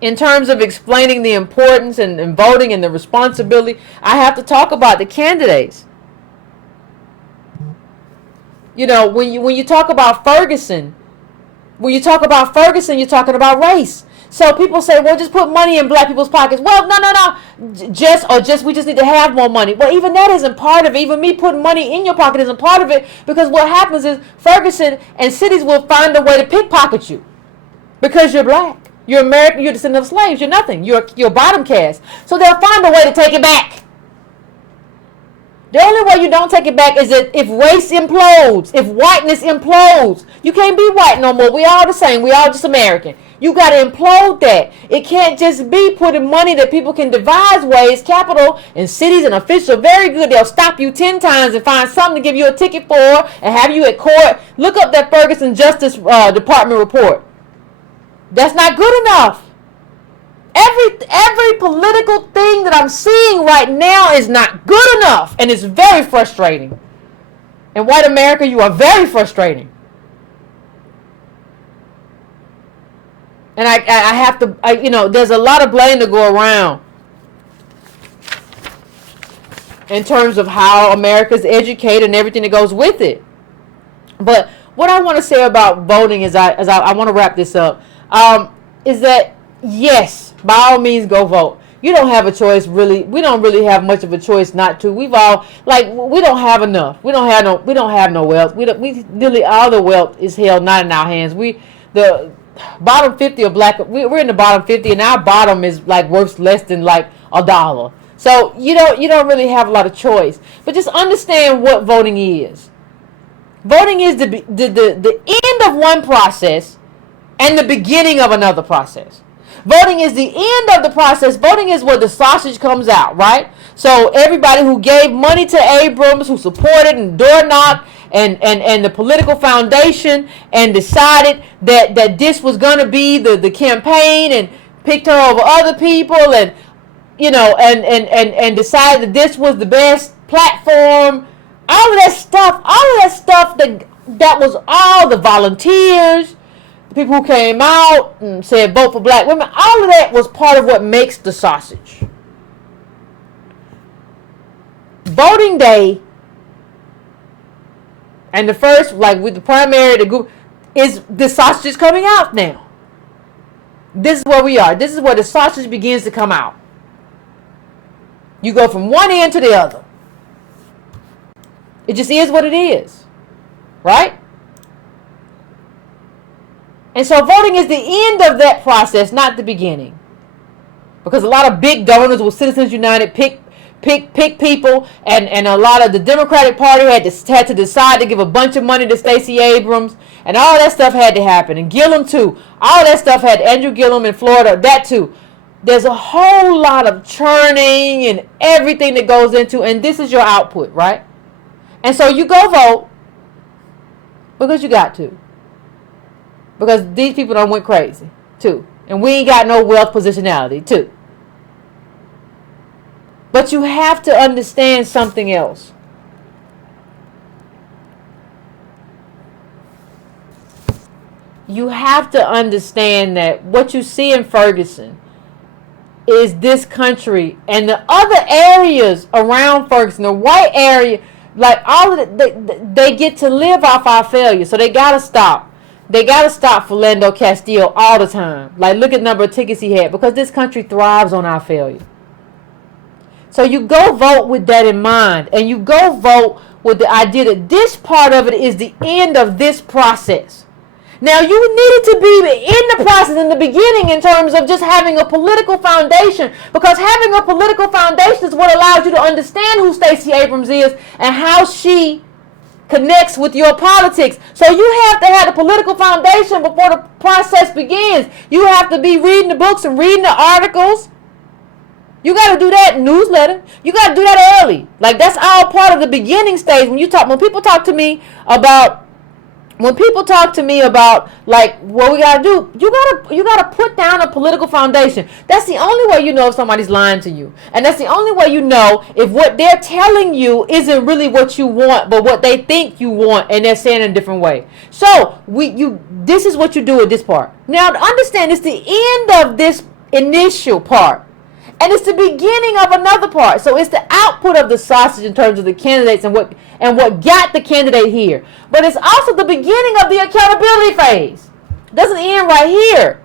in terms of explaining the importance and voting and the responsibility. I have to talk about the candidates. When you talk about Ferguson, you're talking about race. So people say, well, just put money in black people's pockets. Well, no. We just need to have more money. Well, even that isn't part of it. Even me putting money in your pocket isn't part of it, because what happens is Ferguson and cities will find a way to pickpocket you because you're black. You're American. You're a descendant of slaves. You're nothing. You're bottom caste. So they'll find a way to take it back. The only way you don't take it back is that if race implodes, if whiteness implodes. You can't be white no more. We all the same. We all just American. You got to implode that. It can't just be putting money that people can devise ways. Capital and cities and officials are very good. They'll stop you 10 times and find something to give you a ticket for and have you at court. Look up that Ferguson Justice Department report. That's not good enough. Every political thing that I'm seeing right now is not good enough, and it's very frustrating. In white America, you are very frustrating. And I have to, there's a lot of blame to go around in terms of how America's educated and everything that goes with it. But what I want to say about voting is, I want to wrap this up, is that, yes, by all means, go vote. You don't have a choice, really. We don't really have much of a choice not to. We've all, like, we don't have enough. We don't have no wealth. We nearly all the wealth is held not in our hands. The bottom 50 of black, we're in the bottom 50, and our bottom is like worth less than like $1. So you don't really have a lot of choice. But just understand what voting is. Voting is the end of one process and the beginning of another process. Voting is the end of the process. Voting is where the sausage comes out, right? So everybody who gave money to Abrams, who supported and door knocked and the political foundation and decided that this was going to be the campaign and picked her over other people and, and decided that this was the best platform. All of that stuff that was all the volunteers, people who came out and said vote for black women, all of that was part of what makes the sausage. Voting day and the first, like with the primary, the group, is the sausage is coming out now. This is where we are. This is where the sausage begins to come out. You go from one end to the other. It just is what it is. Right? And so voting is the end of that process, not the beginning. Because a lot of big donors with Citizens United pick people, and a lot of the Democratic Party had to decide to give a bunch of money to Stacey Abrams, and all that stuff had to happen. And Gillum too. All that stuff had Andrew Gillum in Florida, that too. There's a whole lot of churning and everything that goes into, and this is your output, right? And so you go vote because you got to. Because these people done went crazy, too. And we ain't got no wealth positionality, too. But you have to understand something else. You have to understand that what you see in Ferguson is this country and the other areas around Ferguson, the white area, like all of it, they get to live off our failure. So they got to stop. They got to stop Philando Castile all the time. Like, look at the number of tickets he had. Because this country thrives on our failure. So you go vote with that in mind. And you go vote with the idea that this part of it is the end of this process. Now, you needed to be in the process in the beginning in terms of just having a political foundation. Because having a political foundation is what allows you to understand who Stacey Abrams is and how she connects with your politics. So you have to have a political foundation before the process begins. You have to be reading the books and reading the articles. You got to do that in newsletter. You got to do that early. Like, that's all part of the beginning stage. When people talk to me about like what we gotta do, you gotta put down a political foundation. That's the only way you know if somebody's lying to you, and that's the only way you know if what they're telling you isn't really what you want, but what they think you want, and they're saying it in a different way. So this is what you do with this part. Now, understand, it's the end of this initial part. And it's the beginning of another part. So it's the output of the sausage in terms of the candidates and what got the candidate here. But it's also the beginning of the accountability phase. It doesn't end right here.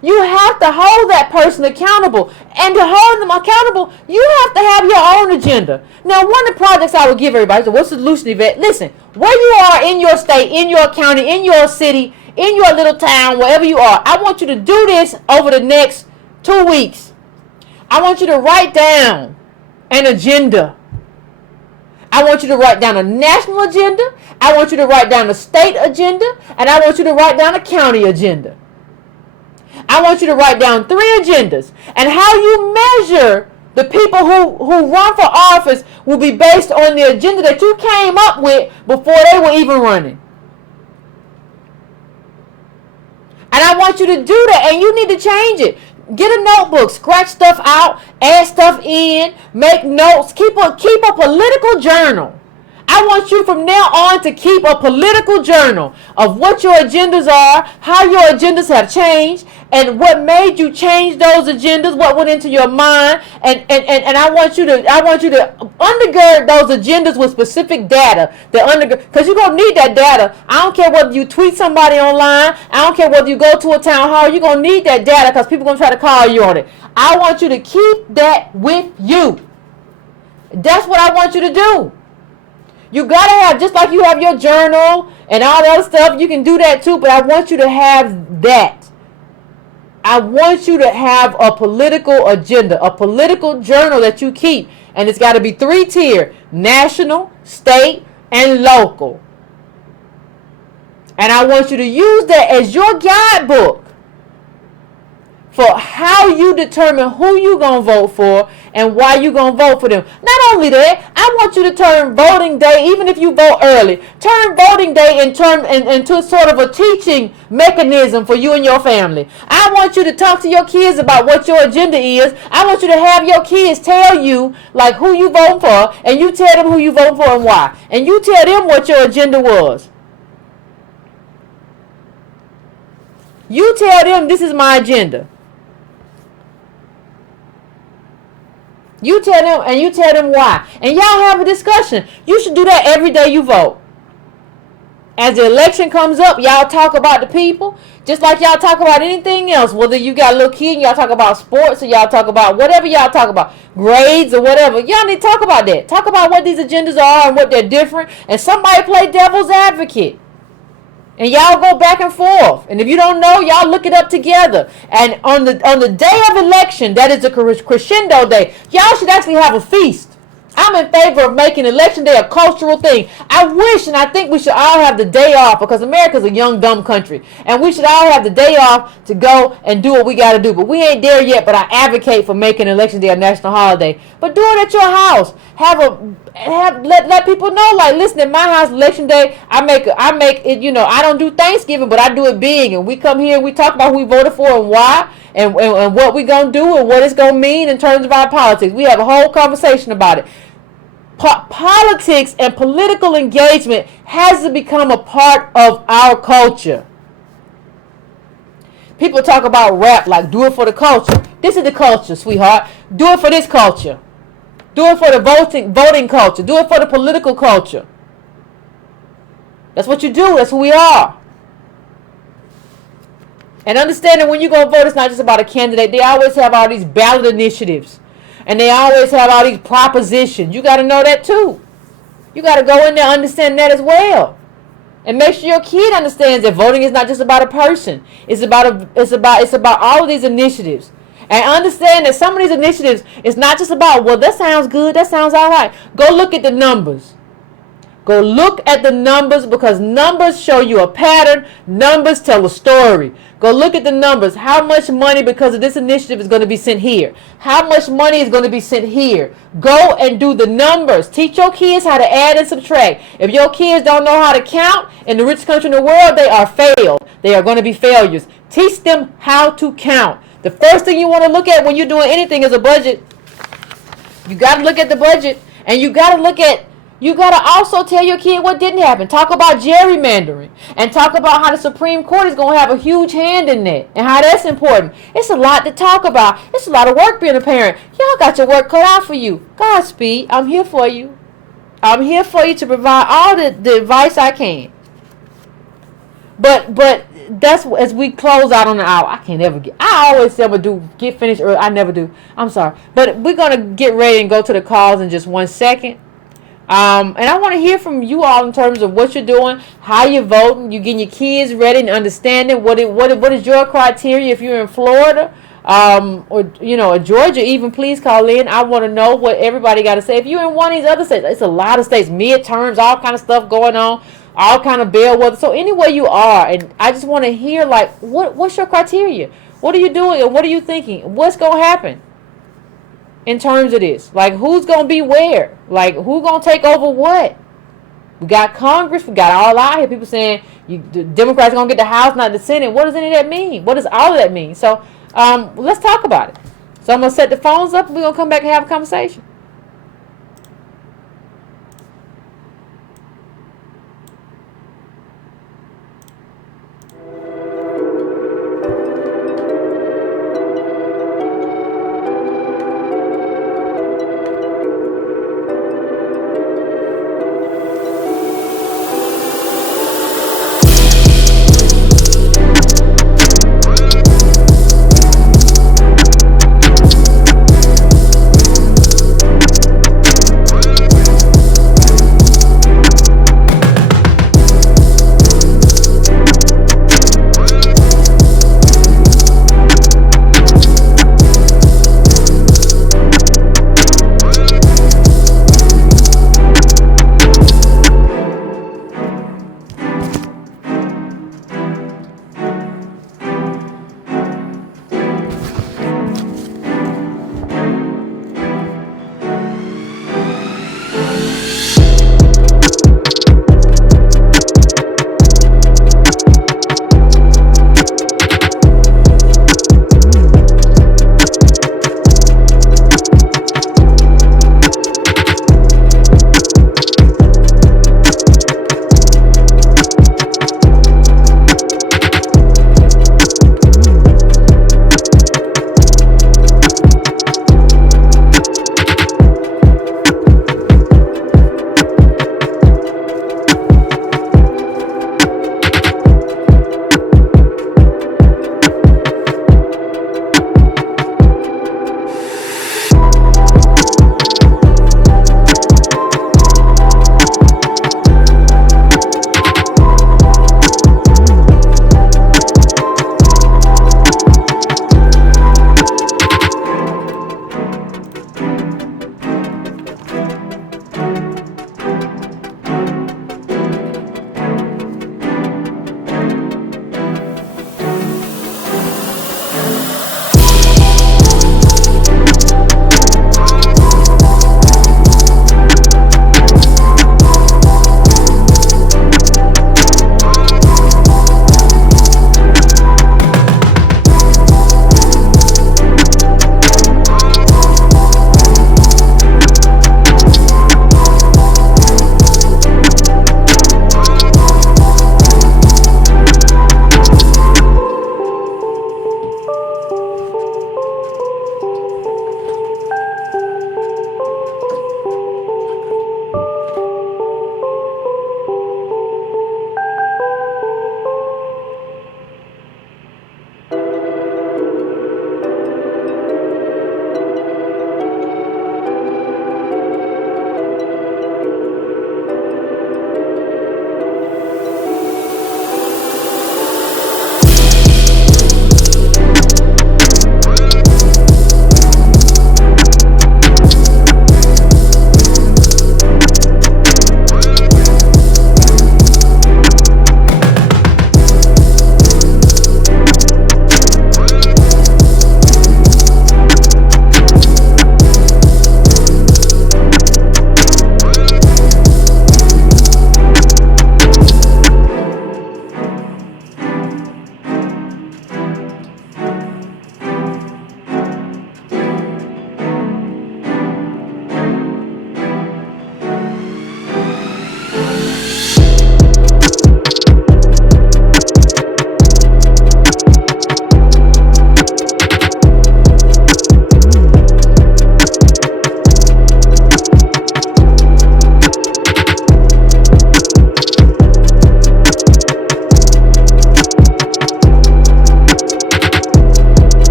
You have to hold that person accountable. And to hold them accountable, you have to have your own agenda. Now, one of the projects I would give everybody, so what's the solution, Yvette? Listen, where you are in your state, in your county, in your city, in your little town, wherever you are, I want you to do this over the next 2 weeks. I want you to write down an agenda. I want you to write down a national agenda. I want you to write down a state agenda. And I want you to write down a county agenda. I want you to write down 3 agendas. And how you measure the people who run for office will be based on the agenda that you came up with before they were even running. And I want you to do that. And you need to change it. Get a notebook, scratch stuff out, add stuff in, make notes, keep a political journal. I want you from now on to keep a political journal of what your agendas are, how your agendas have changed, and what made you change those agendas, what went into your mind, and I want you to undergird those agendas with specific data. Because you're gonna need that data. I don't care whether you tweet somebody online, I don't care whether you go to a town hall, you're gonna need that data because people are gonna try to call you on it. I want you to keep that with you. That's what I want you to do. You gotta have, just like you have your journal and all that other stuff, you can do that too, but I want you to have that. I want you to have a political agenda, a political journal that you keep. And it's got to be 3-tier: national, state, and local. And I want you to use that as your guidebook for how you determine who you going to vote for and why you going to vote for them. Not only that, I want you to turn voting day, even if you vote early, turn voting day into sort of a teaching mechanism for you and your family. I want you to talk to your kids about what your agenda is. I want you to have your kids tell you like who you vote for, and you tell them who you vote for and why. And you tell them what your agenda was. You tell them, this is my agenda. You tell them, and you tell them why. And y'all have a discussion. You should do that every day you vote. As the election comes up, y'all talk about the people, just like y'all talk about anything else. Whether you got a little kid, y'all talk about sports, or y'all talk about whatever y'all talk about, grades or whatever. Y'all need to talk about that. Talk about what these agendas are and what they're different. And somebody play devil's advocate. And y'all go back and forth. And if you don't know, y'all look it up together. And on the day of election, that is a crescendo day, y'all should actually have a feast. I'm in favor of making election day a cultural thing. I wish and I think we should all have the day off, because America's a young, dumb country. And we should all have the day off to go and do what we got to do. But we ain't there yet, but I advocate for making election day a national holiday. But do it at your house. Let people know, like, listen, at my house, election day, I make it, I don't do Thanksgiving, but I do it big. And we come here and we talk about who we voted for and why, and what we going to do and what it's going to mean in terms of our politics. We have a whole conversation about it. Politics and political engagement has to become a part of our culture. People talk about rap like, do it for the culture. This is the culture, sweetheart. Do it for this culture. Do it for the voting culture. Do it for the political culture. That's what you do. That's who we are. And understand that when you go vote, it's not just about a candidate. They always have all these ballot initiatives. And they always have all these propositions. You got to know that too. You got to go in there and understand that as well. And make sure your kid understands that voting is not just about a person. It's about all of these initiatives. And understand that some of these initiatives, it's not just about, well, that sounds good, that sounds all right. Go look at the numbers. Go look at the numbers, because numbers show you a pattern. Numbers tell a story. Go look at the numbers. How much money because of this initiative is going to be sent here? How much money is going to be sent here? Go and do the numbers. Teach your kids how to add and subtract. If your kids don't know how to count in the richest country in the world, they are failed. They are going to be failures. Teach them how to count. The first thing you want to look at when you're doing anything is a budget. You got to look at the budget, and you got to also tell your kid what didn't happen. Talk about gerrymandering, and talk about how the Supreme Court is going to have a huge hand in that and how that's important. It's a lot to talk about. It's a lot of work being a parent. Y'all got your work cut out for you. Godspeed. I'm here for you. I'm here for you to provide all the advice I can. But that's as we close out on the hour. I always say I'm going to get finished early. I never do. I'm sorry. But we're going to get ready and go to the calls in just 1 second. And I want to hear from you all in terms of what you're doing, how you're voting, you getting your kids ready and understanding what is your criteria if you're in Florida, or Georgia even. Please call in. I want to know what everybody got to say. If you're in one of these other states, it's a lot of states, midterms, all kind of stuff going on, all kind of bellwether. So anywhere you are, and I just want to hear like what's your criteria? What are you doing and what are you thinking? What's going to happen in terms of this? Like, who's going to be where? Like, who's going to take over what? We got Congress. We got all out here. People saying the Democrats going to get the House, not the Senate. What does any of that mean? What does all of that mean? So let's talk about it. So I'm going to set the phones up, and we're going to come back and have a conversation.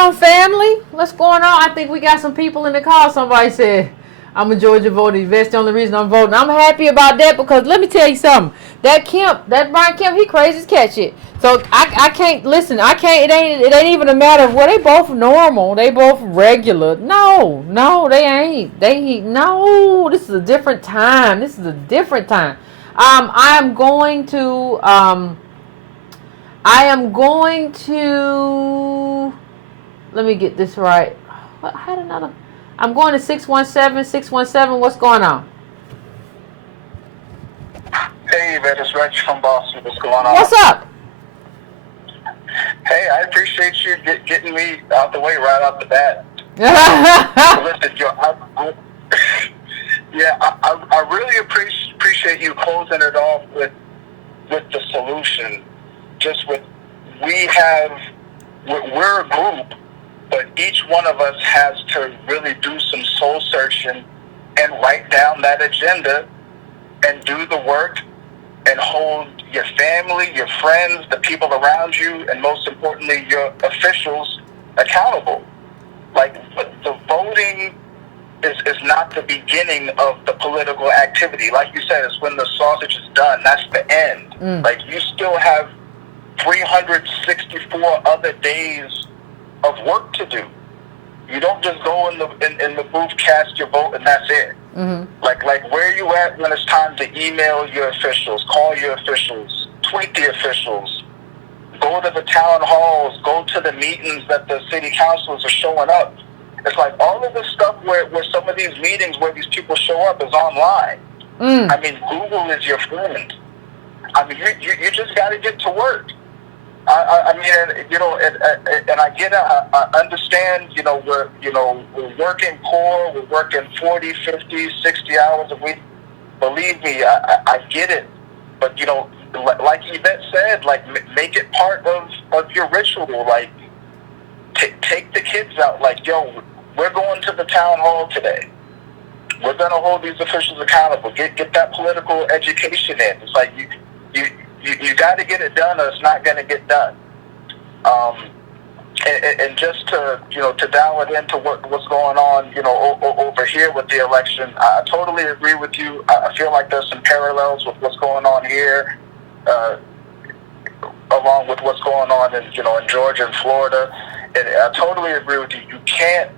on, family? What's going on? I think we got some people in the call. Somebody said, I'm a Georgia voter. Yvette's the only reason I'm voting. I'm happy about that because let me tell you something. That Brian Kemp, he crazy as catch it. So I can't listen. I can't. It ain't even a matter of they both normal. They both regular. No, they ain't. No. This is a different time. I am going to. Let me get this right. What? I had another. I'm going to 617. 617. What's going on? Hey, Yvette, it's Reg from Boston. What's going on? What's up? Hey, I appreciate you getting me out the way right off the bat. Listen, I really appreciate you closing it off with the solution. Just we're a group, but each one of us has to really do some soul searching and write down that agenda and do the work and hold your family, your friends, the people around you, and most importantly, your officials accountable. Like, the voting is not the beginning of the political activity. Like you said, it's when the sausage is done. That's the end. Like, you still have 364 other days of work to do. You don't just go in the booth, cast your vote, and that's it. Mm-hmm. Like where are you at when it's time to email your officials, call your officials, tweet the officials, go to the town halls, go to the meetings that the city councilors are showing up. It's like all of this stuff where some of these meetings where these people show up is online. I mean, Google is your friend. I mean, you just got to get to work. I mean, and I get it. I understand, we're working poor. We're working 40, 50, 60 hours a week. Believe me, I get it. But, like Yvette said, like, make it part of your ritual. Like, take the kids out. Like, yo, we're going to the town hall today. We're going to hold these officials accountable. Get that political education in. It's like you got to get it done, or it's not going to get done. And just to dial it into what's going on, over here with the election, I totally agree with you. I feel like there's some parallels with what's going on here, along with what's going on in Georgia and Florida. And I totally agree with you. You can't.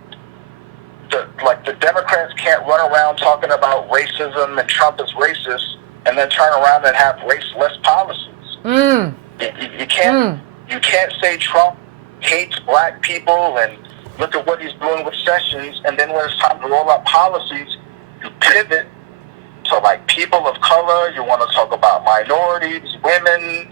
The Democrats can't run around talking about racism and Trump is racist, and then turn around and have raceless policies. You can't. You can't say Trump hates black people and look at what he's doing with Sessions, and then when it's time to roll out policies, you pivot to like people of color. You want to talk about minorities, women,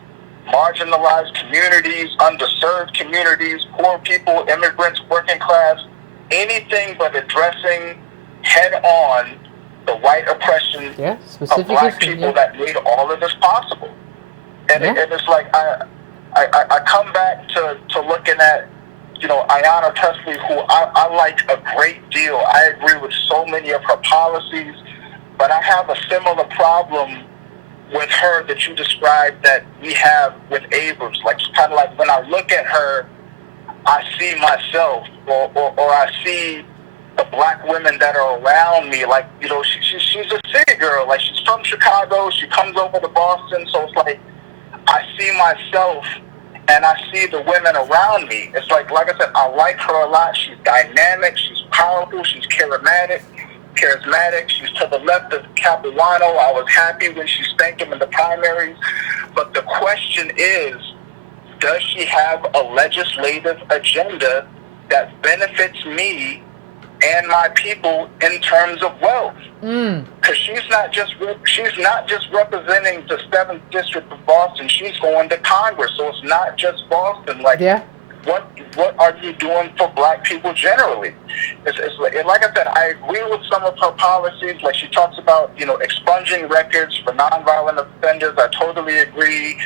marginalized communities, underserved communities, poor people, immigrants, working class. Anything but addressing head on the white oppression of black people that made all of this possible. And it's like I come back to looking at Ayanna Pressley, who I like a great deal. I agree with so many of her policies, but I have a similar problem with her that you described that we have with Abrams. Like, kind of like when I look at her, I see myself, or I see the black women that are around me. Like, she's a city girl. Like, she's from Chicago. She comes over to Boston. So it's like, I see myself and I see the women around me. It's like I said, I like her a lot. She's dynamic. She's powerful. She's charismatic. She's to the left of Capuano. I was happy when she spanked him in the primaries. But the question is, does she have a legislative agenda that benefits me and my people in terms of wealth? Because she's not just representing the 7th District of Boston. She's going to Congress, so it's not just Boston. Like, what are you doing for black people generally? It's like I said, I agree with some of her policies. Like, she talks about expunging records for nonviolent offenders. I totally agree.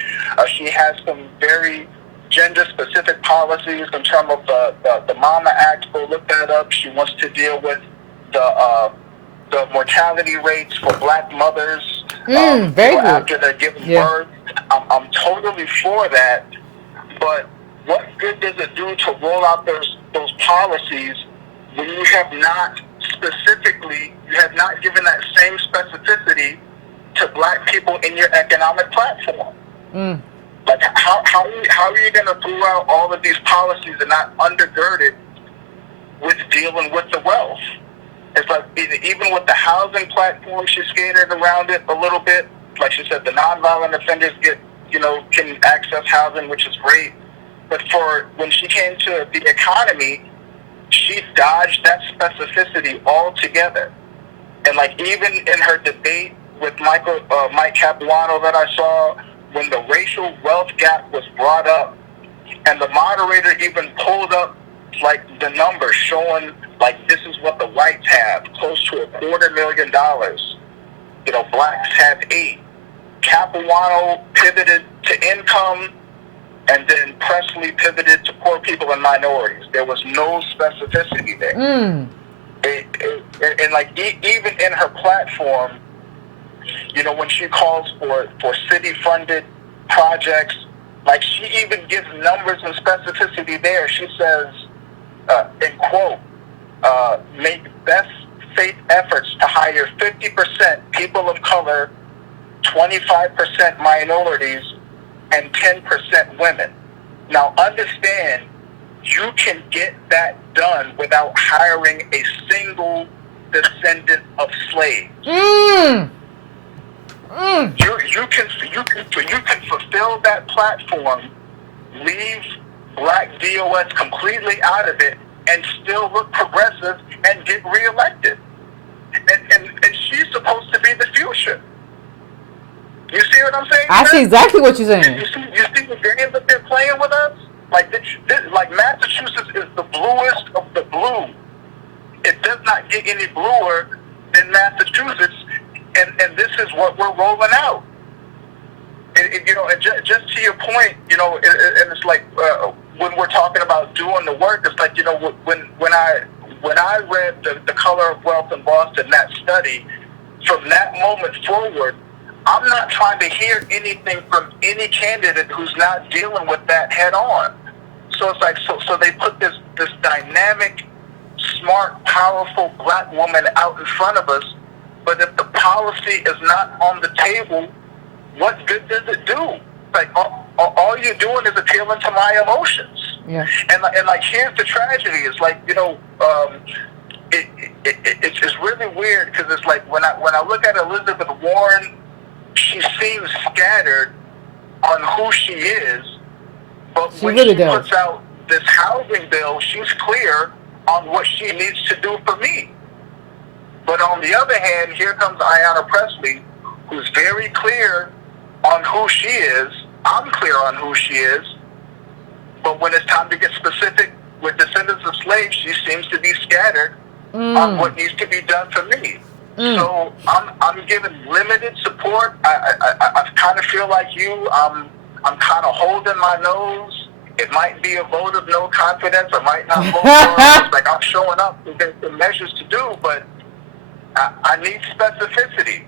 She has some very gender-specific policies in terms of the Mama Act. Go look that up. She wants to deal with the mortality rates for black mothers very good. after they're giving birth. I'm totally for that, but what good does it do to roll out those policies when you have not given that same specificity to black people in your economic platform? Like, how are you going to throw out all of these policies and not undergird it with dealing with the wealth? It's like, even with the housing platform, she skated around it a little bit. Like she said, the nonviolent offenders can access housing, which is great. But when she came to the economy, she dodged that specificity altogether. And like, even in her debate with Mike Capuano that I saw, when the racial wealth gap was brought up, and the moderator even pulled up like the numbers showing like this is what the whites have, close to $250,000. Blacks have 8. Capuano pivoted to income, and then Presley pivoted to poor people and minorities. There was no specificity there. And like, even in her platform, when she calls for city-funded projects, like, she even gives numbers and specificity there. She says, in quote, make best faith efforts to hire 50% people of color, 25% minorities, and 10% women. Now, understand, you can get that done without hiring a single descendant of slaves. You can fulfill that platform, leave black DOS completely out of it, and still look progressive and get reelected. And she's supposed to be the future. You see what I'm saying? I see exactly what you're saying. You see the game that they're playing with us? Like, like Massachusetts is the bluest of the blue. It does not get any bluer than Massachusetts, and this is what we're rolling out. And just to your point, and it's like when we're talking about doing the work, it's like, when I read the Color of Wealth in Boston, that study, from that moment forward, I'm not trying to hear anything from any candidate who's not dealing with that head on. So it's like, so they put this dynamic, smart, powerful black woman out in front of us, but if the policy is not on the table, what good does it do? Like, all you're doing is appealing to my emotions. Yeah. And like, here's the tragedy. It's like, it's really weird, because it's like, when I look at Elizabeth Warren, she seems scattered on who she is, but when she puts out this housing bill, she's clear on what she needs to do for me. But on the other hand, here comes Ayanna Presley, who's very clear on who she is. I'm clear on who she is. But when it's time to get specific with descendants of slaves, she seems to be scattered on what needs to be done for me. So I'm giving limited support. I kind of feel like you. I'm kind of holding my nose. It might be a vote of no confidence. I might not vote for it. Like, I'm showing up. There's some measures to do, but I need specificity.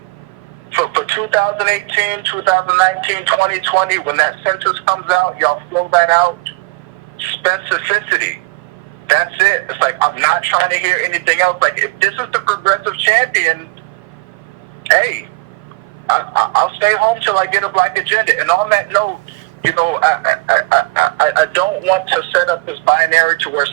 For 2018, 2019, 2020, when that census comes out, y'all fill that out. Specificity. That's it. It's like, I'm not trying to hear anything else. Like, if this is the progressive champion, hey, I'll stay home till I get a black agenda. And on that note, I don't want to set up this binary to where it's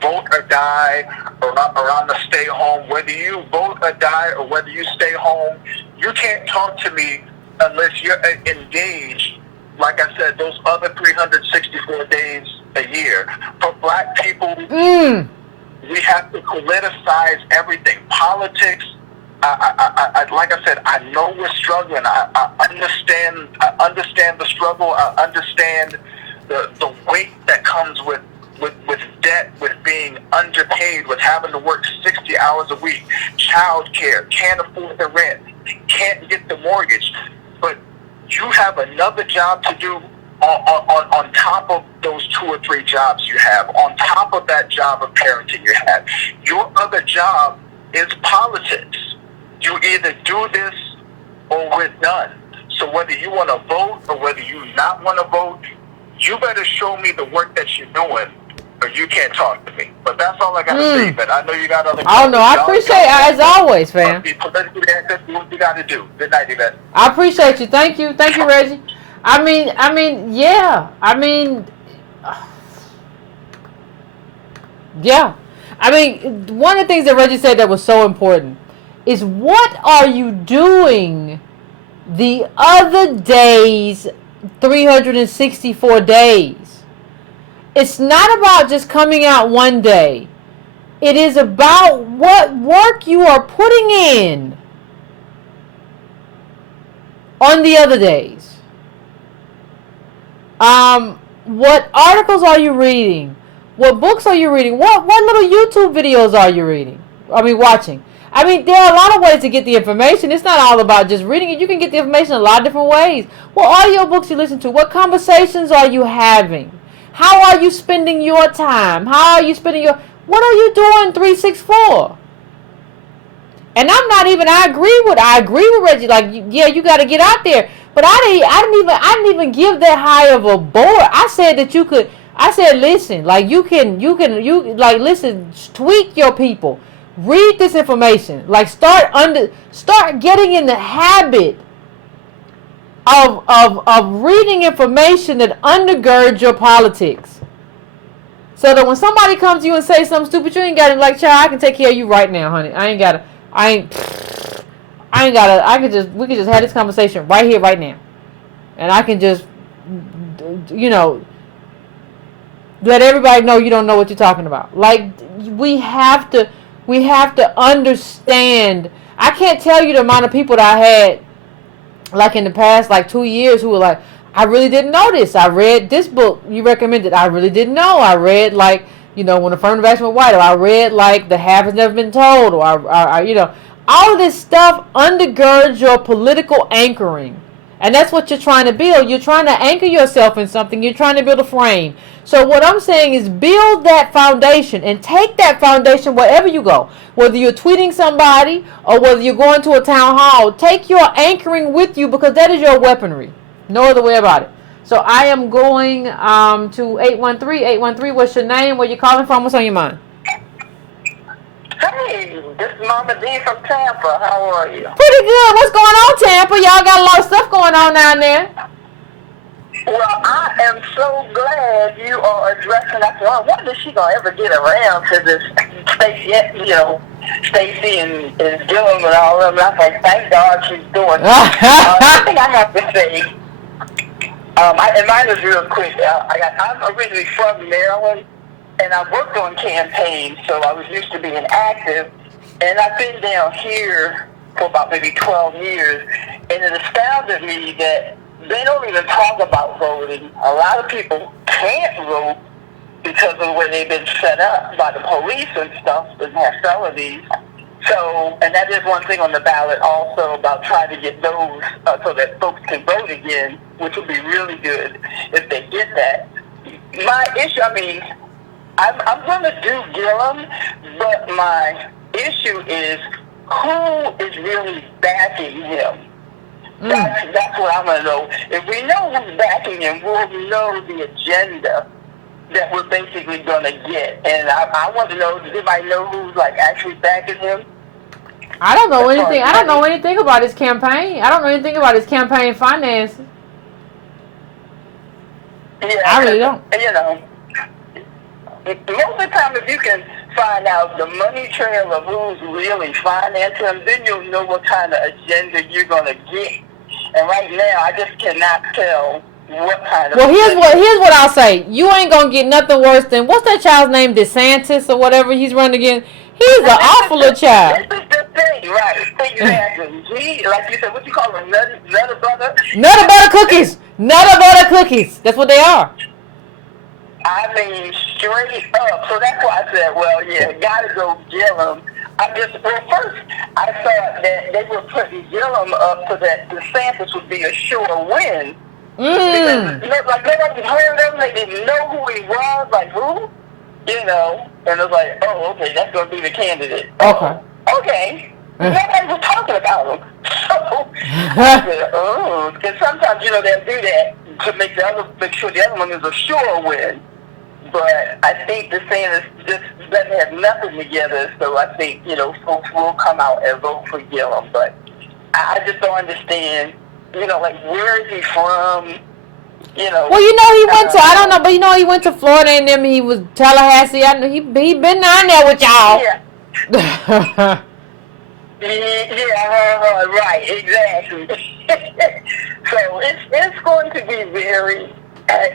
vote or die, or I'm to stay home. Whether you vote or die or whether you stay home, you can't talk to me unless you're engaged. Like I said, those other 364 days a year. For black people, we have to politicize everything. Politics. Like I said, I know we're struggling. I understand the struggle. I understand the weight that comes with debt, with being underpaid, with having to work 60 hours a week, child care, can't afford the rent, can't get the mortgage. But you have another job to do on top of those 2 or 3 jobs you have, on top of that job of parenting you have. Your other job is politics. You either do this or we're done. So whether you want to vote or whether you not want to vote, you better show me the work that you're doing, or you can't talk to me. But that's all I got to say, but I know you got other... Oh, no, I appreciate it, as always, fam. Be politically active, do what you got to do. Good night, Yvette. I appreciate you. Thank you, Reggie. I mean, yeah. Yeah. I mean, one of the things that Reggie said that was so important is, what are you doing the other days, 364 days? It's not about just coming out one day. It is about what work you are putting in on the other days. What articles are you reading? What books are you reading? What little YouTube videos are you watching? I mean, there are a lot of ways to get the information. It's not all about just reading it. You can get the information a lot of different ways. What audiobooks you listen to? What conversations are you having? How are you spending your time? What are you doing 364? And I agree with Reggie. Like, yeah, you got to get out there. But I didn't even give that high of a board. I said that you could. I said, listen, like listen, tweak your people. Read this information. Like, start getting in the habit of reading information that undergirds your politics. So that when somebody comes to you and say something stupid, you ain't got to, like, child, I can take care of you right now, honey. We can just have this conversation right here, right now. And I can just, let everybody know you don't know what you're talking about. Like, we have to understand. I can't tell you the amount of people that I had, like, in the past, like, 2 years, who were like, I really didn't know this. I read this book you recommended. I really didn't know. I read, like, when affirmative action was white, or I read, like, The Half Has Never Been Told, or all of this stuff undergirds your political anchoring. And that's what you're trying to build. You're trying to anchor yourself in something. You're trying to build a frame. So what I'm saying is, build that foundation and take that foundation wherever you go. Whether you're tweeting somebody or whether you're going to a town hall, take your anchoring with you, because that is your weaponry. No other way about it. So I am going to 813. 813, what's your name? Where you calling from? What's on your mind? Hey, this is Mama D from Tampa. How are you? Pretty good. What's going on, Tampa? Y'all got a lot of stuff going on down there. Well, I am so glad you are addressing. I wonder if she's going to ever get around to this Stacey and Gillum and all of them. I was like, thank God she's doing it. The thing I have to say, and mine is real quick. I'm originally from Maryland, and I worked on campaigns, so I was used to being active. And I've been down here for about maybe 12 years, and it astounded me that they don't even talk about voting. A lot of people can't vote because of the way they've been set up by the police and stuff, and have felonies. So, and that is one thing on the ballot also, about trying to get those so that folks can vote again, which would be really good if they get that. My issue, I'm going to do Gillum, but my issue is, who is really backing him? That's what I'm going to know. If we know who's backing him, we'll know the agenda that we're basically going to get. And I want to know, does anybody know who's, like, actually backing him? I don't know anything. I don't know anything about his campaign. I don't know anything about his campaign finances. Yeah, I really don't. Most of the time, if you can find out the money trail of who's really financing them, then you'll know what kind of agenda you're going to get. And right now, I just cannot tell what kind of... Well, here's what I'll say. You ain't going to get nothing worse than, what's that child's name, DeSantis or whatever he's running against? He's an awful little child. This is the thing, right? Exactly. Like you said, what you call them, nutter butter? Nutter butter cookies. Nutter butter cookies. That's what they are. I mean, straight up. So that's why I said, well, yeah, gotta go Gillum. First, I thought that they were putting Gillum up so that DeSantis would be a sure win. Because, like, nobody heard him. They didn't know who he was. Like, who? And it was like, oh, okay, that's going to be the candidate. Okay. Okay. Nobody was talking about him. So, I said, oh, because sometimes, they'll do that to make sure the other one is a sure win. But I think the Sanders just doesn't have nothing together, so I think, folks will come out and vote for Gillum. But I just don't understand, where is he from? Well, he went to, I don't know, but he went to Florida and then he was Tallahassee. I know he been down there with y'all. Yeah. Right, exactly. So it's going to be very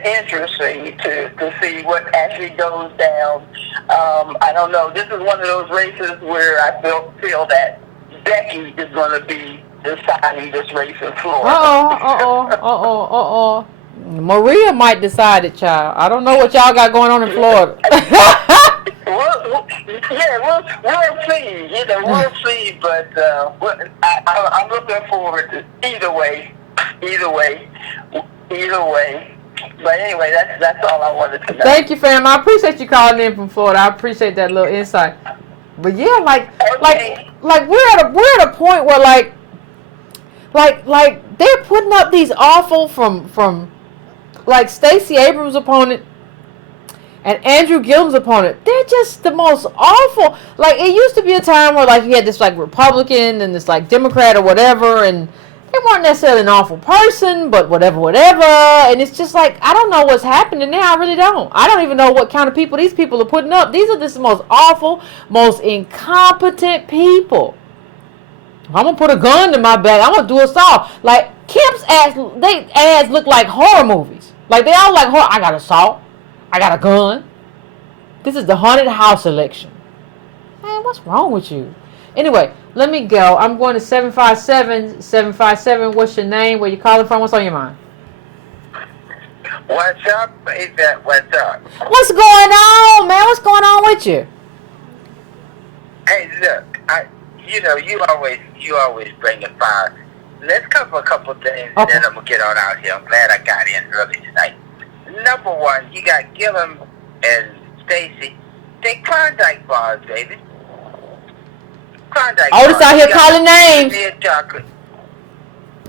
interesting to see what actually goes down. I don't know. This is one of those races where I feel that Becky is going to be deciding this race in Florida. Maria might decide it, child. I don't know what y'all got going on in Florida. We'll see. We'll see. But I'm looking forward to either way. But anyway, that's all I wanted to know. Thank you, fam. I appreciate you calling in from Florida. I appreciate that little insight. But yeah, like we're at a point where like they're putting up these awful from like Stacey Abrams' opponent and Andrew Gillum's opponent. They're just the most awful. Like, it used to be a time where like you had this like Republican and this like Democrat or whatever, and they weren't necessarily an awful person, but whatever. And it's just like, I don't know what's happening now. I really don't. I don't even know what kind of people these people are putting up. These are just the most awful, most incompetent people. I'm going to put a gun to my back. I'm going to do us all. Like, Kemp's ads look like horror movies. Like, they all like horror. I got assault. I got a gun. This is the haunted house election. Man, what's wrong with you? Anyway, let me go. I'm going to 757. 757, what's your name? Where you calling from? What's on your mind? What's up, Yvette? What's up? What's going on, man? What's going on with you? Hey, look, you always bring the fire. Let's cover a couple things, and then I'm gonna get on out here. I'm glad I got in early tonight. Number one, you got Gillum and Stacey. They Klondike bars, baby. Klondike bars. Otis out here calling names.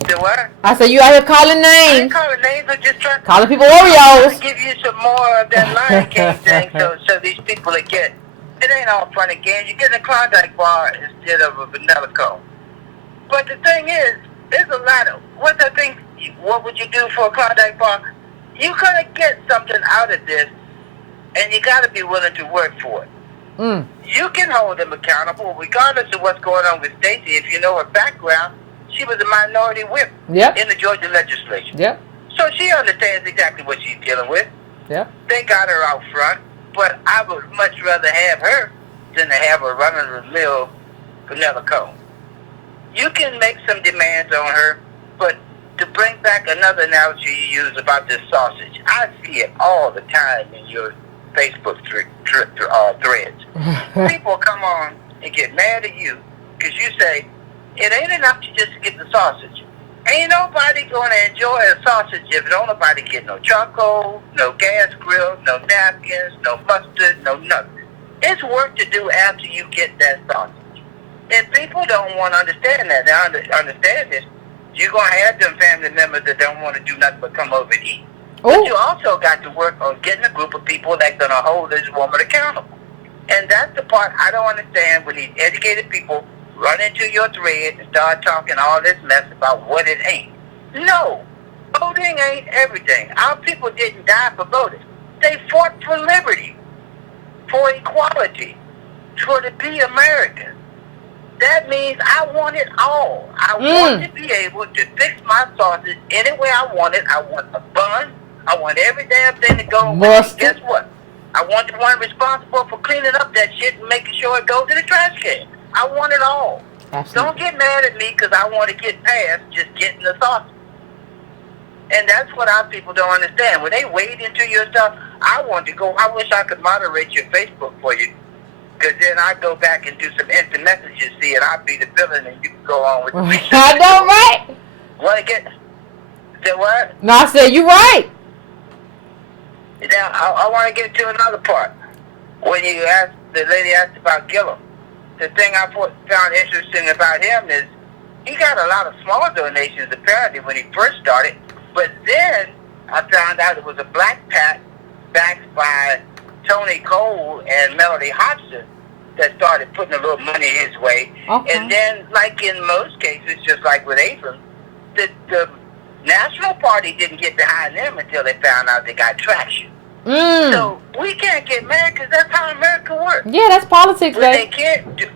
The what? I said you out here calling I ain't names. calling names. I'm just trying Calling people Oreos. to give you some more of that Lion King thing, so these people will get. It ain't all fun and games. You get a Klondike bar instead of a vanilla cone. But the thing is, there's a lot of what would you do for a Klondike bar? You gotta get something out of this, and you gotta be willing to work for it. You can hold them accountable, regardless of what's going on with Stacey. If you know her background, she was a minority whip in the Georgia legislature. Yep. So she understands exactly what she's dealing with. Yep. They got her out front, but I would much rather have her than to have her run-of-the-mill vanilla cone. You can make some demands on her, but to bring back another analogy you use about this sausage, I see it all the time in your Facebook threads. People come on and get mad at you because you say, it ain't enough to just get the sausage. Ain't nobody going to enjoy a sausage if don't nobody get no charcoal, no gas grill, no napkins, no mustard, no nothing. It's work to do after you get that sausage. And people don't want to understand that. Now, understand this. You're going to have them family members that don't want to do nothing but come over and eat. But you also got to work on getting a group of people that's going to hold this woman accountable. And that's the part I don't understand when these educated people run into your thread and start talking all this mess about what it ain't. No, voting ain't everything. Our people didn't die for voting. They fought for liberty, for equality, for to be American. That means I want it all. I want to be able to fix my sausage any way I want it. I want a bun. I want every damn thing to go with it. Guess what? I want the one responsible for cleaning up that shit and making sure it goes in the trash can. I want it all. Absolutely. Don't get mad at me because I want to get past just getting the sausage. And that's what our people don't understand. When they wade into your stuff, I want to go. I wish I could moderate your Facebook for you, because then I go back and do some instant messages, see, and I'll be the villain, and you can go on with the research. I know, right? Want to get? Say what? No, I said you right. Now I want to get to another part. When the lady asked about Gillum, the thing I found interesting about him is he got a lot of small donations apparently when he first started, but then I found out it was a black PAC backed by Tony Cole and Melody Hobson that started putting a little money his way. Okay. And then, like in most cases, just like with Abrams, the National Party didn't get behind them until they found out they got traction. So we can't get mad because that's how America works. Yeah, that's politics, When baby. they can't do,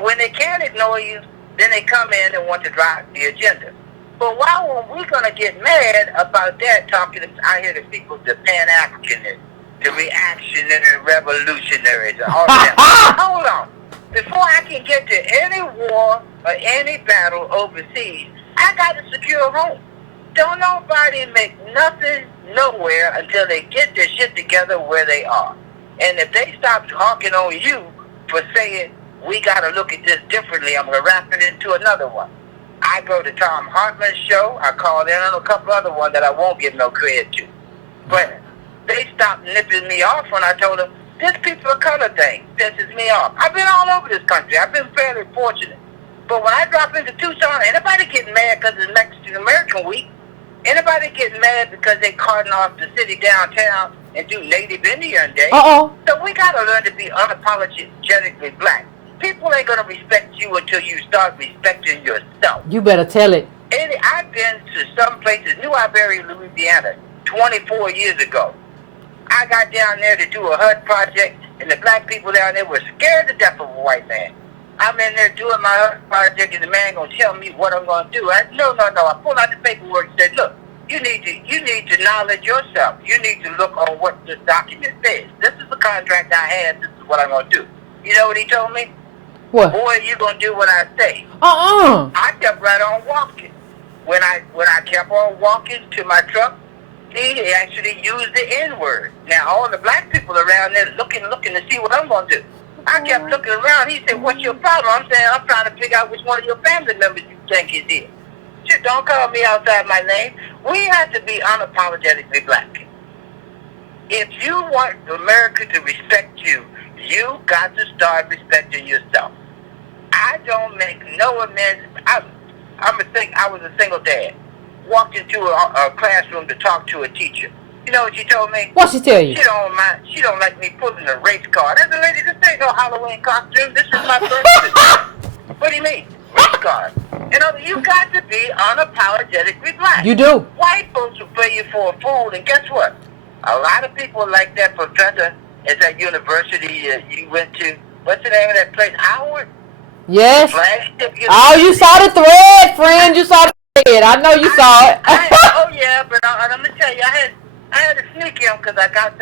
when they can't ignore you, then they come in and want to drive the agenda. But why were we going to get mad about that, talking I hear the people, the Pan-Africanists, the reactionary revolutionaries, and all of that. Hold on. Before I can get to any war or any battle overseas, I got to secure a home. Don't nobody make nothing nowhere until they get their shit together where they are. And if they stop honking on you for saying, we got to look at this differently, I'm going to wrap it into another one. I go to Tom Hartman's show. I called in on a couple other ones that I won't give no credit to. But they stopped nipping me off when I told them, this people of color thing pisses me off. I've been all over this country. I've been fairly fortunate. But when I drop into Tucson, anybody getting mad because it's Mexican American Week? Anybody getting mad because they carting off the city downtown and do Native Indian Day? Uh-oh. So we got to learn to be unapologetically black. People ain't going to respect you until you start respecting yourself. You better tell it. I've been to some places, New Iberia, Louisiana, 24 years ago. I got down there to do a HUD project, and the black people down there were scared to death of a white man. I'm in there doing my HUD project, and the man going to tell me what I'm going to do. I said, no. I pulled out the paperwork and said, look, you need to knowledge yourself. You need to look on what this document says. This is the contract I had. This is what I'm going to do. You know what he told me? What? Boy, you going to do what I say. I kept right on walking. When I kept on walking to my truck, he actually used the N-word. Now, all the black people around there looking to see what I'm going to do. I kept looking around. He said, what's your problem? I'm saying, I'm trying to figure out which one of your family members you think is here. Shit, don't call me outside my name. We have to be unapologetically black. If you want America to respect you, you got to start respecting yourself. I don't make no amends. I was a single dad. Walked into a classroom to talk to a teacher. You know what she told me? What she tell you? She don't like me pulling a race card. I said, lady, this ain't no Halloween costume. This is my birthday. What do you mean? Race card. You know, you got to be unapologetically black. You do. White folks will play you for a fool, and guess what? A lot of people like that professor at that university you went to. What's the name of that place? Howard? Yes. Flagship Oh, you saw the thread, friend. You saw the thread. I know you saw it. Oh yeah, but I'm gonna tell you, I had to sneak him because I got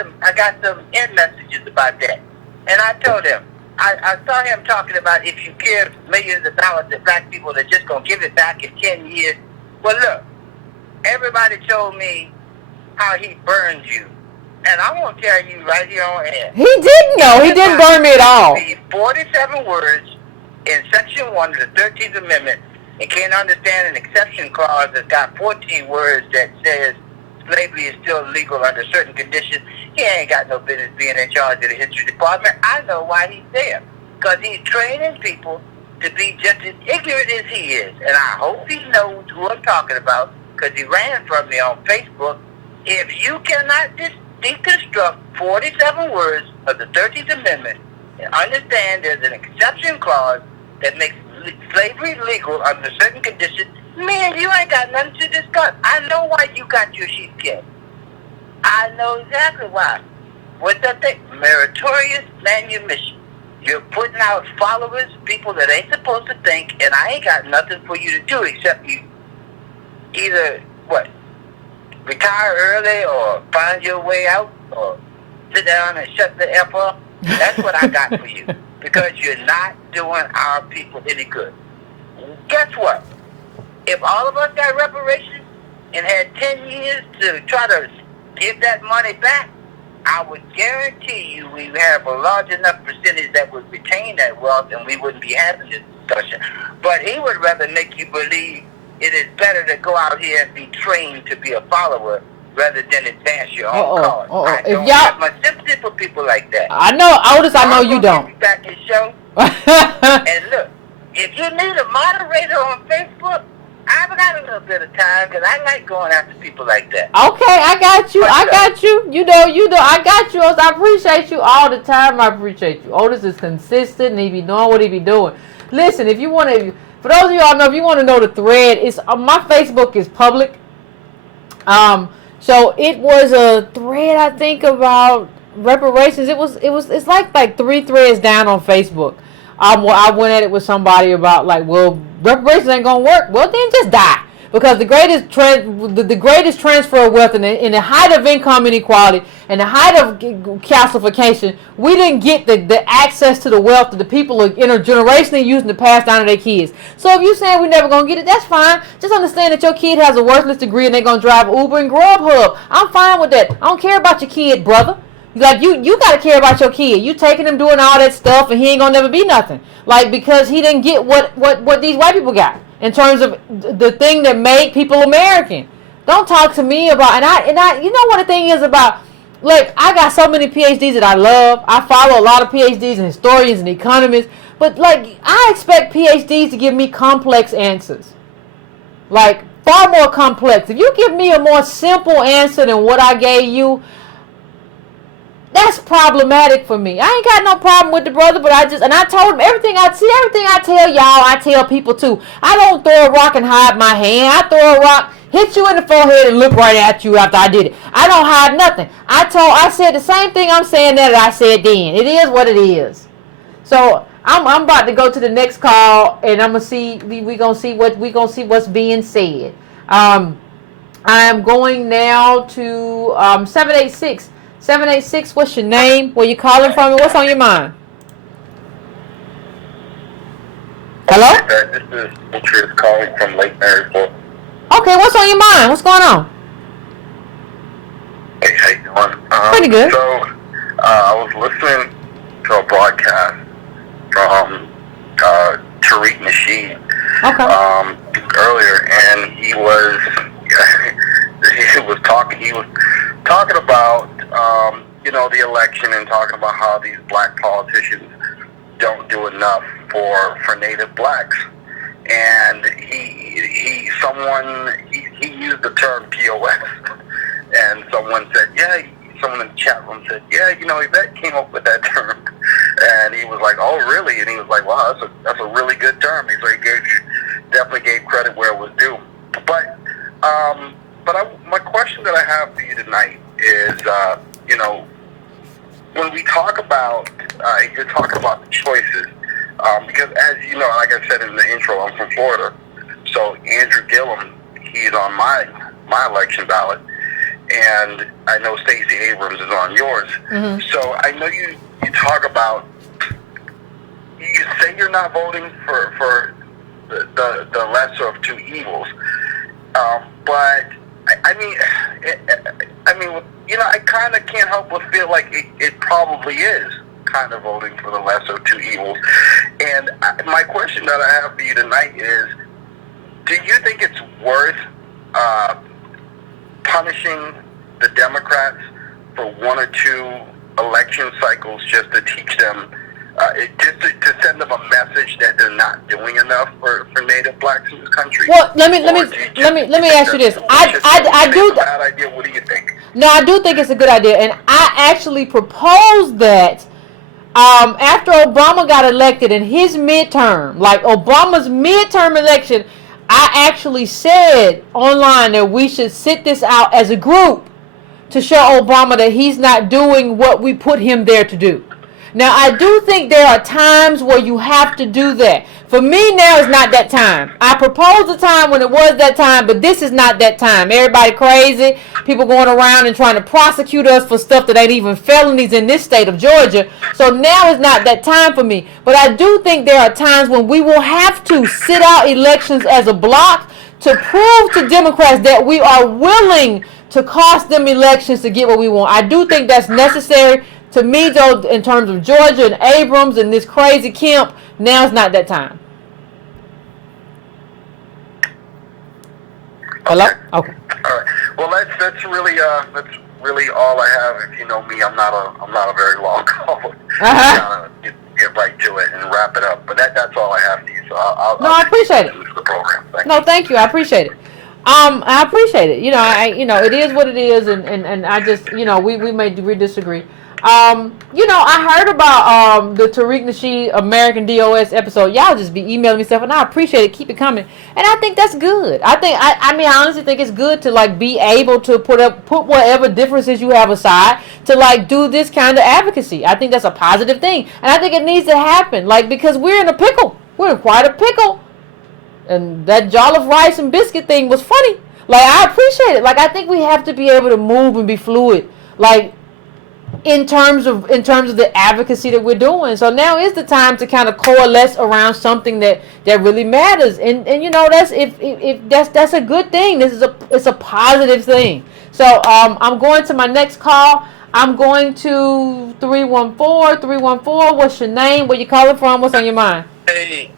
some end messages about that, and I told him. I saw him talking about if you give millions of dollars to black people, they're just gonna give it back in 10 years. Well, look, everybody told me how he burned you, and I want to tell you right here on air. He didn't know. He didn't burn me at all. 47 words in Section 1 of the 13th Amendment, and can't understand an exception clause that's got 14 words that says slavery is still legal under certain conditions. He ain't got no business being in charge of the history department. I know why he's there. Because he's training people to be just as ignorant as he is. And I hope he knows who I'm talking about, because he ran from me on Facebook. If you cannot deconstruct 47 words of the 13th Amendment and understand there's an exception clause that makes slavery legal under certain conditions, man, you ain't got nothing to discuss. I know why you got your sheepskin. I know exactly why. What's that thing? Meritorious manumission. You're putting out followers, people that ain't supposed to think, and I ain't got nothing for you to do except you either, retire early or find your way out or sit down and shut the F up. That's what I got for you. Because you're not doing our people any good. Guess what? If all of us got reparations and had 10 years to try to give that money back, I would guarantee you we have a large enough percentage that would retain that wealth and we wouldn't be having this discussion. But he would rather make you believe it is better to go out here and be trained to be a follower rather than advance your own cause. I don't have much sympathy for people like that. I know, Otis, I know you don't. Get back in show. And look, if you need a moderator on Facebook, I've got a little bit of time because I like going after people like that. Okay, I got you. I got you. You know, I got you. I appreciate you all the time. I appreciate you. Otis is consistent and he be knowing what he be doing. Listen, if you want to, for those of y'all know, if you want to know the thread, it's my Facebook is public. So it was a thread, I think, about reparations. It's like 3 threads down on Facebook. I went at it with somebody about like, well, reparations ain't gonna work. Well, then just die. Because the greatest transfer of wealth in the height of income inequality and the height of calcification, we didn't get the access to the wealth that the people are intergenerationally using to pass down to their kids. So if you're saying we're never going to get it, that's fine. Just understand that your kid has a worthless degree and they're going to drive Uber and Grubhub. I'm fine with that. I don't care about your kid, brother. Like, you got to care about your kid. You taking him doing all that stuff and he ain't going to never be nothing. Like, because he didn't get what these white people got. In terms of the thing that made people American. Don't talk to me about, and I, you know what the thing is about, like, I got so many PhDs that I love. I follow a lot of PhDs and historians and economists, but, like, I expect PhDs to give me complex answers. Like, far more complex. If you give me a more simple answer than what I gave you, that's problematic for me. I ain't got no problem with the brother, but I told him everything I tell y'all, I tell people too. I don't throw a rock and hide my hand. I throw a rock, hit you in the forehead, and look right at you after I did it. I don't hide nothing. I said the same thing I'm saying that I said then. It is what it is. So I'm about to go to the next call, and I'm gonna see. We gonna see what's being said. I am going now to 786. 786, what's your name? Where you calling from and what's on your mind? Hello? This is Richard calling from Lake Maryport. Okay, what's on your mind? What's going on? Hey, how you doing? Pretty good. So, I was listening to a broadcast from Tariq Nasheed earlier, and he was talking about the election and talking about how these black politicians don't do enough for Native blacks. And he used the term POS, and someone in the chat room said, Yvette came up with that term, and he was like, oh really? And he was like, wow, that's a really good term. He's like, definitely gave credit where it was due. But my question that I have for you tonight is, when we talk about, you're talking about the choices, because as you know, like I said in the intro, I'm from Florida, so Andrew Gillum, he's on my election ballot, and I know Stacey Abrams is on yours. Mm-hmm. So I know you talk about, you say you're not voting for the lesser of two evils, but I kind of can't help but feel like it probably is kind of voting for the lesser of two evils. And my question that I have for you tonight is, do you think it's worth punishing the Democrats for one or two election cycles just to teach them, to send them a message that they're not doing enough for Native blacks in this country? Well, let me ask you this. I do. Bad idea. What do you think? No, I do think it's a good idea, and I actually proposed that after Obama got elected in his midterm, like Obama's midterm election. I actually said online that we should sit this out as a group to show Obama that he's not doing what we put him there to do. Now, I do think there are times where you have to do that. For me, now is not that time. I proposed a time when it was that time, but this is not that time. Everybody crazy. People going around and trying to prosecute us for stuff that ain't even felonies in this state of Georgia. So now is not that time for me. But I do think there are times when we will have to sit out elections as a block to prove to Democrats that we are willing to cost them elections to get what we want. I do think that's necessary. To me, though, in terms of Georgia and Abrams and this crazy Kemp, now's not that time. Hello? Okay. All right. Well, that's really all I have. If you know me, I'm not a very long caller. Get right to it and wrap it up. But that's all I have to you. So I appreciate it. The program. Thank you. I appreciate it. I appreciate it. It is what it is, and I just, we disagree. I heard about the Tariq Nasheed American DOS episode. Y'all just be emailing me stuff, and I appreciate it. Keep it coming, and I think that's good. I honestly think it's good to like be able to put whatever differences you have aside to like do this kind of advocacy. I think that's a positive thing, and I think it needs to happen. Like, because we're in a pickle. We're in quite a pickle. And that jollof rice and biscuit thing was funny. Like, I appreciate it. Like, I think we have to be able to move and be fluid. Like, in terms of the advocacy that we're doing. So now is the time to kind of coalesce around something that really matters. And that's if that's a good thing. It's a positive thing. So I'm going to my next call. I'm going to 314. What's your name? Where you calling from? What's on your mind? Hey.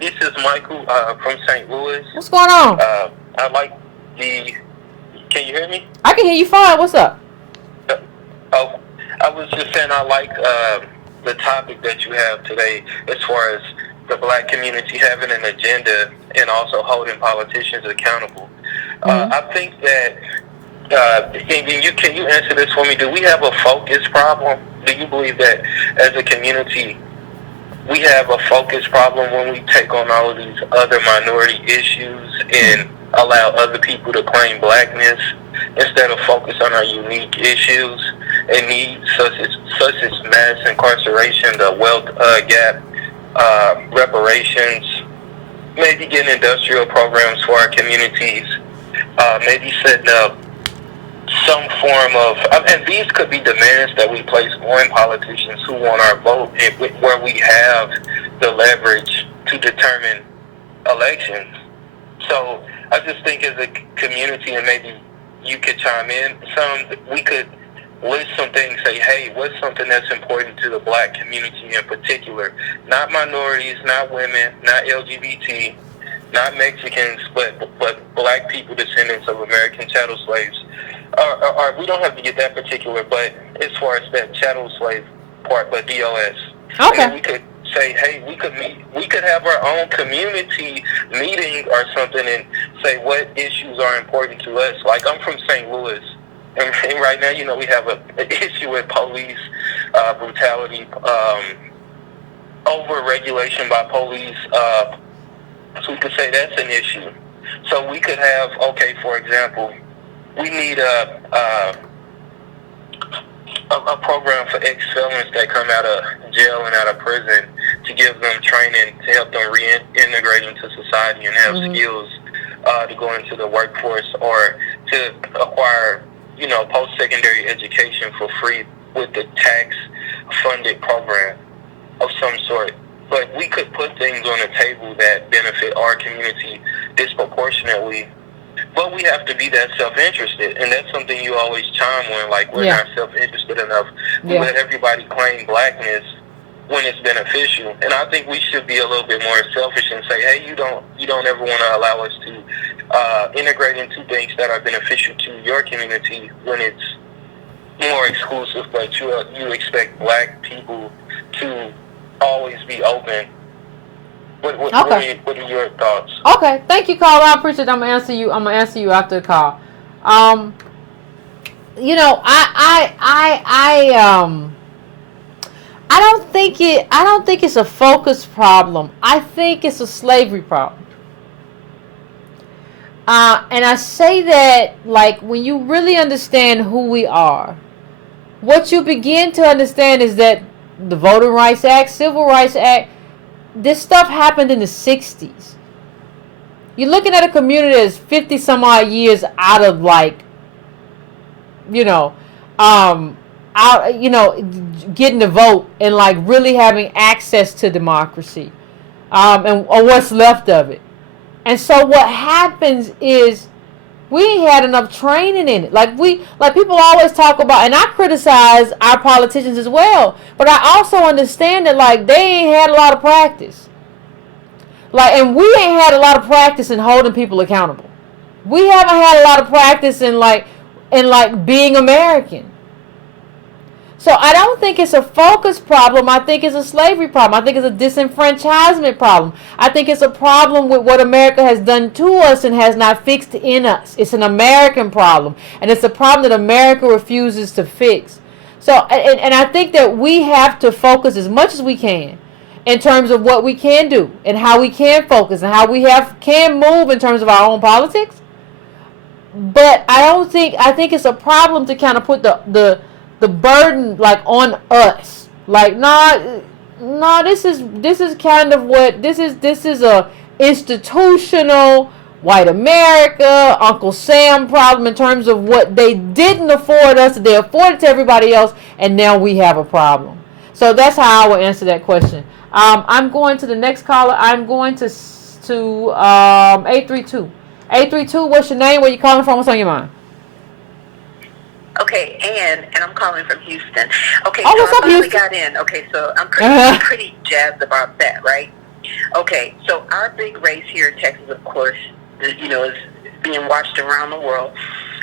This is Michael from St. Louis. What's going on? I like Can you hear me? I can hear you fine. What's up? I was just saying I like the topic that you have today as far as the black community having an agenda and also holding politicians accountable. I think that, can you answer this for me? Do we have a focus problem? Do you believe that as a community we have a focus problem when we take on all of these other minority issues and allow other people to claim blackness instead of focus on our unique issues and needs such as mass incarceration, the wealth gap, reparations, maybe getting industrial programs for our communities, maybe setting up some form of, and these could be demands that we place on politicians who want our vote, where we have the leverage to determine elections. So I just think as a community, and maybe you could chime in, we could list some things, say, hey, what's something that's important to the black community in particular? Not minorities, not women, not LGBT, not Mexicans, but black people, descendants of American chattel slaves. Or we don't have to get that particular, but as far as that chattel slave part, but DOS. Okay. And we could say, hey, we could have our own community meeting or something and say what issues are important to us. Like, I'm from St. Louis, and right now, we have an issue with police brutality, over-regulation by police. So we could say that's an issue. So we could have, for example, we need a program for ex-felons that come out of jail and out of prison to give them training to help them reintegrate into society and have skills to go into the workforce or to acquire, post-secondary education for free with the tax-funded program of some sort. But we could put things on the table that benefit our community disproportionately. But we have to be that self-interested, and that's something you always chime on, like we're not self-interested enough. We let everybody claim blackness when it's beneficial, and I think we should be a little bit more selfish and say, hey, you don't ever want to allow us to integrate into things that are beneficial to your community when it's more exclusive, but you expect black people to always be open. What are your thoughts? Okay, thank you, caller. I appreciate it. I'm gonna answer you after the call. I don't think it's a focus problem. I think it's a slavery problem. And I say that, like, when you really understand who we are, what you begin to understand is that the Voting Rights Act, Civil Rights Act, this stuff happened in the 60s. You're looking at a community that's 50 some odd years out of, like, getting the vote and, like, really having access to democracy, or what's left of it. And so what happens is we ain't had enough training in it. Like people always talk about, and I criticize our politicians as well, but I also understand that, like, they ain't had a lot of practice. Like, and we ain't had a lot of practice in holding people accountable. We haven't had a lot of practice in like being American. So I don't think it's a focus problem. I think it's a slavery problem. I think it's a disenfranchisement problem. I think it's a problem with what America has done to us and has not fixed in us. It's an American problem. And it's a problem that America refuses to fix. So, and I think that we have to focus as much as we can in terms of what we can do and how we can focus and how we can move in terms of our own politics. But I think it's a problem to kind of put the burden like on us. Like, this is kind of what this is a institutional white America, Uncle Sam problem in terms of what they didn't afford us, they afforded to everybody else, and now we have a problem. So that's how I will answer that question. I'm going to the next caller. I'm going to 832. 832, what's your name? Where you calling from? What's on your mind? Okay, and I'm calling from Houston. Okay, oh, so what's I up, finally Houston? got in. Okay, so I'm pretty jazzed about that, right? Okay, so our big race here in Texas, of course, is being watched around the world.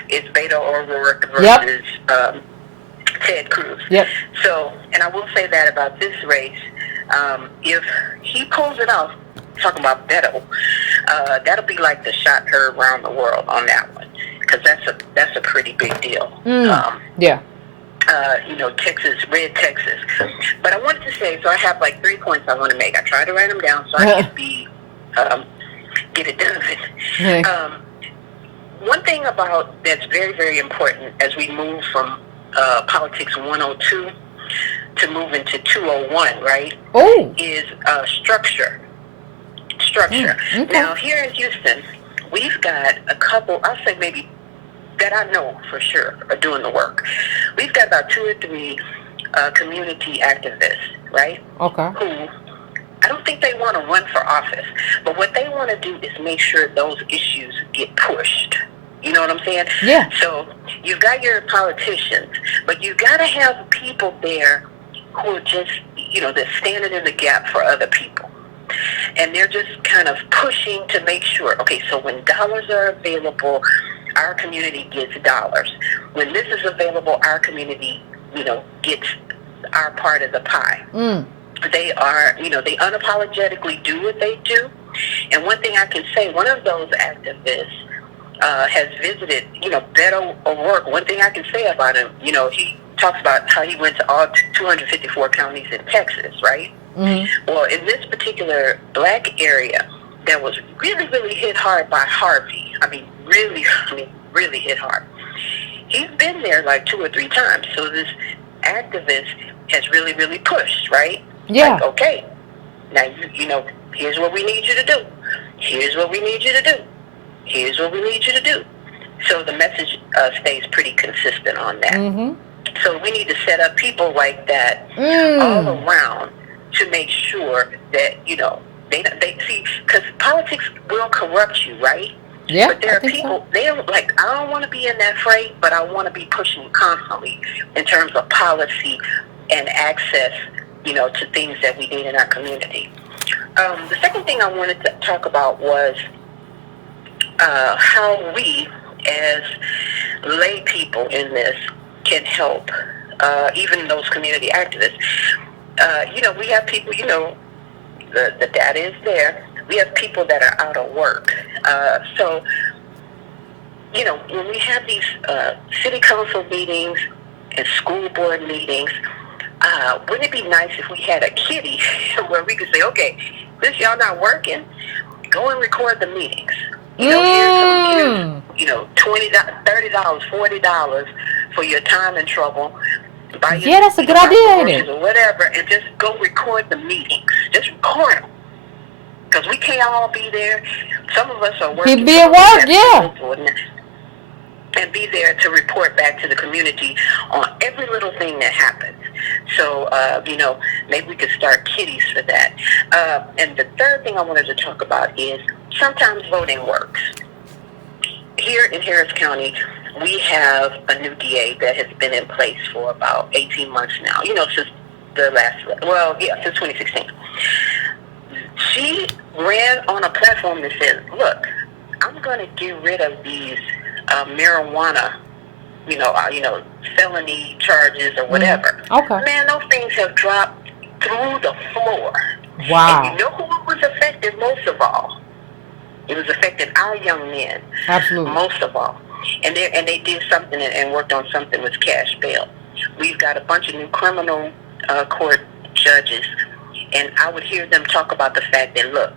It's Beto O'Rourke versus Ted Cruz. Yep. So, and I will say that about this race, if he pulls it off, talking about Beto, that'll be like the shot heard around the world on that one, because that's a pretty big deal. Yeah. Texas, red Texas. But I wanted to say, so I have like 3 points I want to make. I tried to write them down so I can get it done. Okay. One thing about that's very, very important as we move from politics 102 to move into 201, right? Oh. Is structure. Okay. Now, here in Houston, we've got a couple, I'll say maybe, that I know for sure are doing the work. We've got about 2 or 3 community activists, right? Okay. Who, I don't think they want to run for office, but what they want to do is make sure those issues get pushed. You know what I'm saying? Yeah. So you've got your politicians, but you've got to have people there who are just, they're standing in the gap for other people. And they're just kind of pushing to make sure, okay, so when dollars are available, our community gets dollars. When this is available, our community, gets our part of the pie. They are, they unapologetically do what they do. And one thing I can say, one of those activists has visited, Beto O'Rourke. One thing I can say about him, he talks about how he went to all 254 counties in Texas, right? Mm-hmm. Well, in this particular black area that was really, really hit hard by Harvey, really hit hard. He's been there like 2 or 3 times. So this activist has really, really pushed, right? Yeah. Like, okay, now, here's what we need you to do. Here's what we need you to do. Here's what we need you to do. So the message stays pretty consistent on that. Mm-hmm. So we need to set up people like that all around to make sure that, they see, because politics will corrupt you, right? Yeah. But there are people, they're like, I don't want to be in that fray, but I want to be pushing constantly in terms of policy and access, to things that we need in our community. The second thing I wanted to talk about was how we, as lay people in this, can help, even those community activists. We have people, the data is there. We have people that are out of work. So, when we have these city council meetings and school board meetings, wouldn't it be nice if we had a kitty where we could say, okay, since y'all not working, go and record the meetings. Here's $20, $30, $40 for your time and trouble. Yeah, that's a good idea, ain't it? Or whatever, and just go record the meetings. Just record them. Because we can't all be there. Some of us are working. Be at work, yeah. And be there to report back to the community on every little thing that happens. So, maybe we could start kitties for that. And the third thing I wanted to talk about is sometimes voting works. Here in Harris County, we have a new DA that has been in place for about 18 months now, since since 2016. She ran on a platform that says, look, I'm going to get rid of these marijuana felony charges or whatever. Okay. Man, those things have dropped through the floor. Wow. And you know who it was affected most of all? It was affecting our young men. Absolutely. Most of all. And they did something and worked on something with cash bail. We've got a bunch of new criminal court judges, and I would hear them talk about the fact that, look,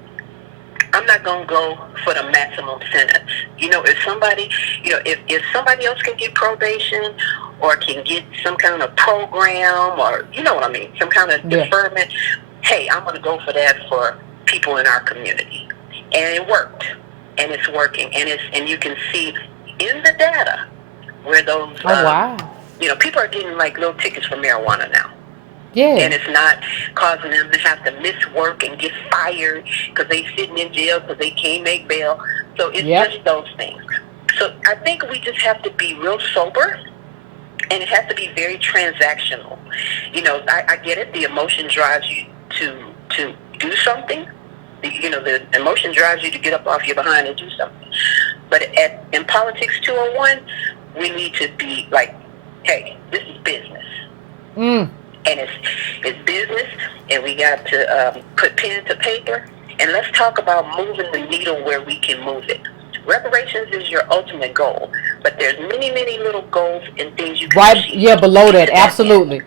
I'm not going to go for the maximum sentence. If somebody, if somebody else can get probation or can get some kind of program or, you know what I mean, some kind of deferment, hey, I'm going to go for that for people in our community. And it worked, and it's working, and you can see in the data where those, people are getting like little tickets for marijuana now. Yeah. And it's not causing them to have to miss work and get fired because they sitting in jail because they can't make bail. So it's just those things. So I think we just have to be real sober, and it has to be very transactional. I get it. The emotion drives you to do something. The emotion drives you to get up off your behind and do something. But in Politics 201, we need to be like, hey, this is business. And it's business, and we got to put pen to paper, and let's talk about moving the needle where we can move it. Reparations is your ultimate goal, but there's many, many little goals and things you can achieve. Yeah, below that, absolutely.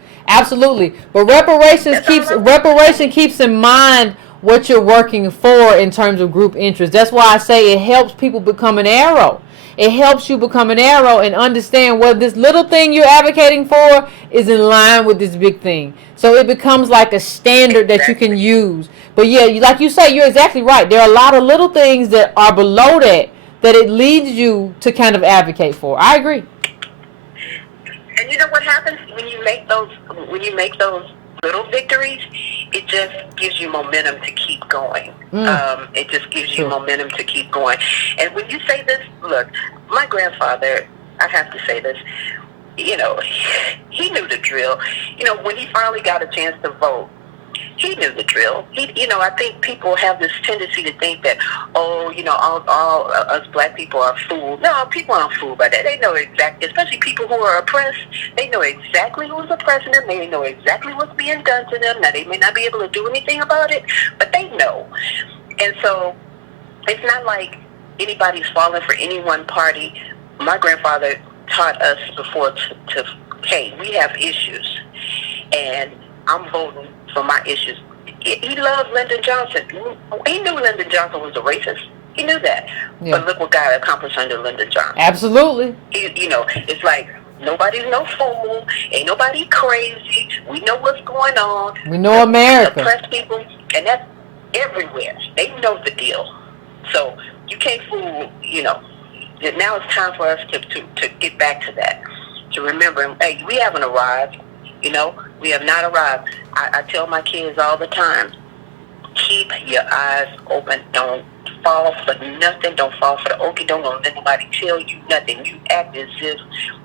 But reparation keeps in mind what you're working for in terms of group interest. That's why I say it helps people become an arrow. It helps you become an arrow and understand whether this little thing you're advocating for is in line with this big thing. So it becomes like a standard that you can use. But yeah, like you say, you're exactly right. There are a lot of little things that are below that it leads you to kind of advocate for. I agree. And you know what happens when you make those little victories? It just gives you momentum to keep going. It just gives you momentum to keep going. And when you say this, look, my grandfather, I have to say this, he knew the drill. When he finally got a chance to vote, he knew the drill. I think people have this tendency to think that, all us black people are fooled. No, people aren't fooled by that. They know exactly, especially people who are oppressed, they know exactly who's oppressing them. They know exactly what's being done to them. Now, they may not be able to do anything about it, but they know. And so it's not like anybody's falling for any one party. My grandfather taught us before to hey, we have issues, and I'm voting for my issues. He loved Lyndon Johnson. He knew Lyndon Johnson was a racist. He knew that. Yeah. But look what God accomplished under Lyndon Johnson. Absolutely. It's like nobody's no fool. Ain't nobody crazy. We know what's going on. We know America. Oppressed people, and that's everywhere. They know the deal. So you can't fool, Now it's time for us to get back to that. To remember, hey, we haven't arrived. We have not arrived. I tell my kids all the time, keep your eyes open. Don't fall for nothing. Don't fall for the okie doke. Don't let nobody tell you nothing. You act as if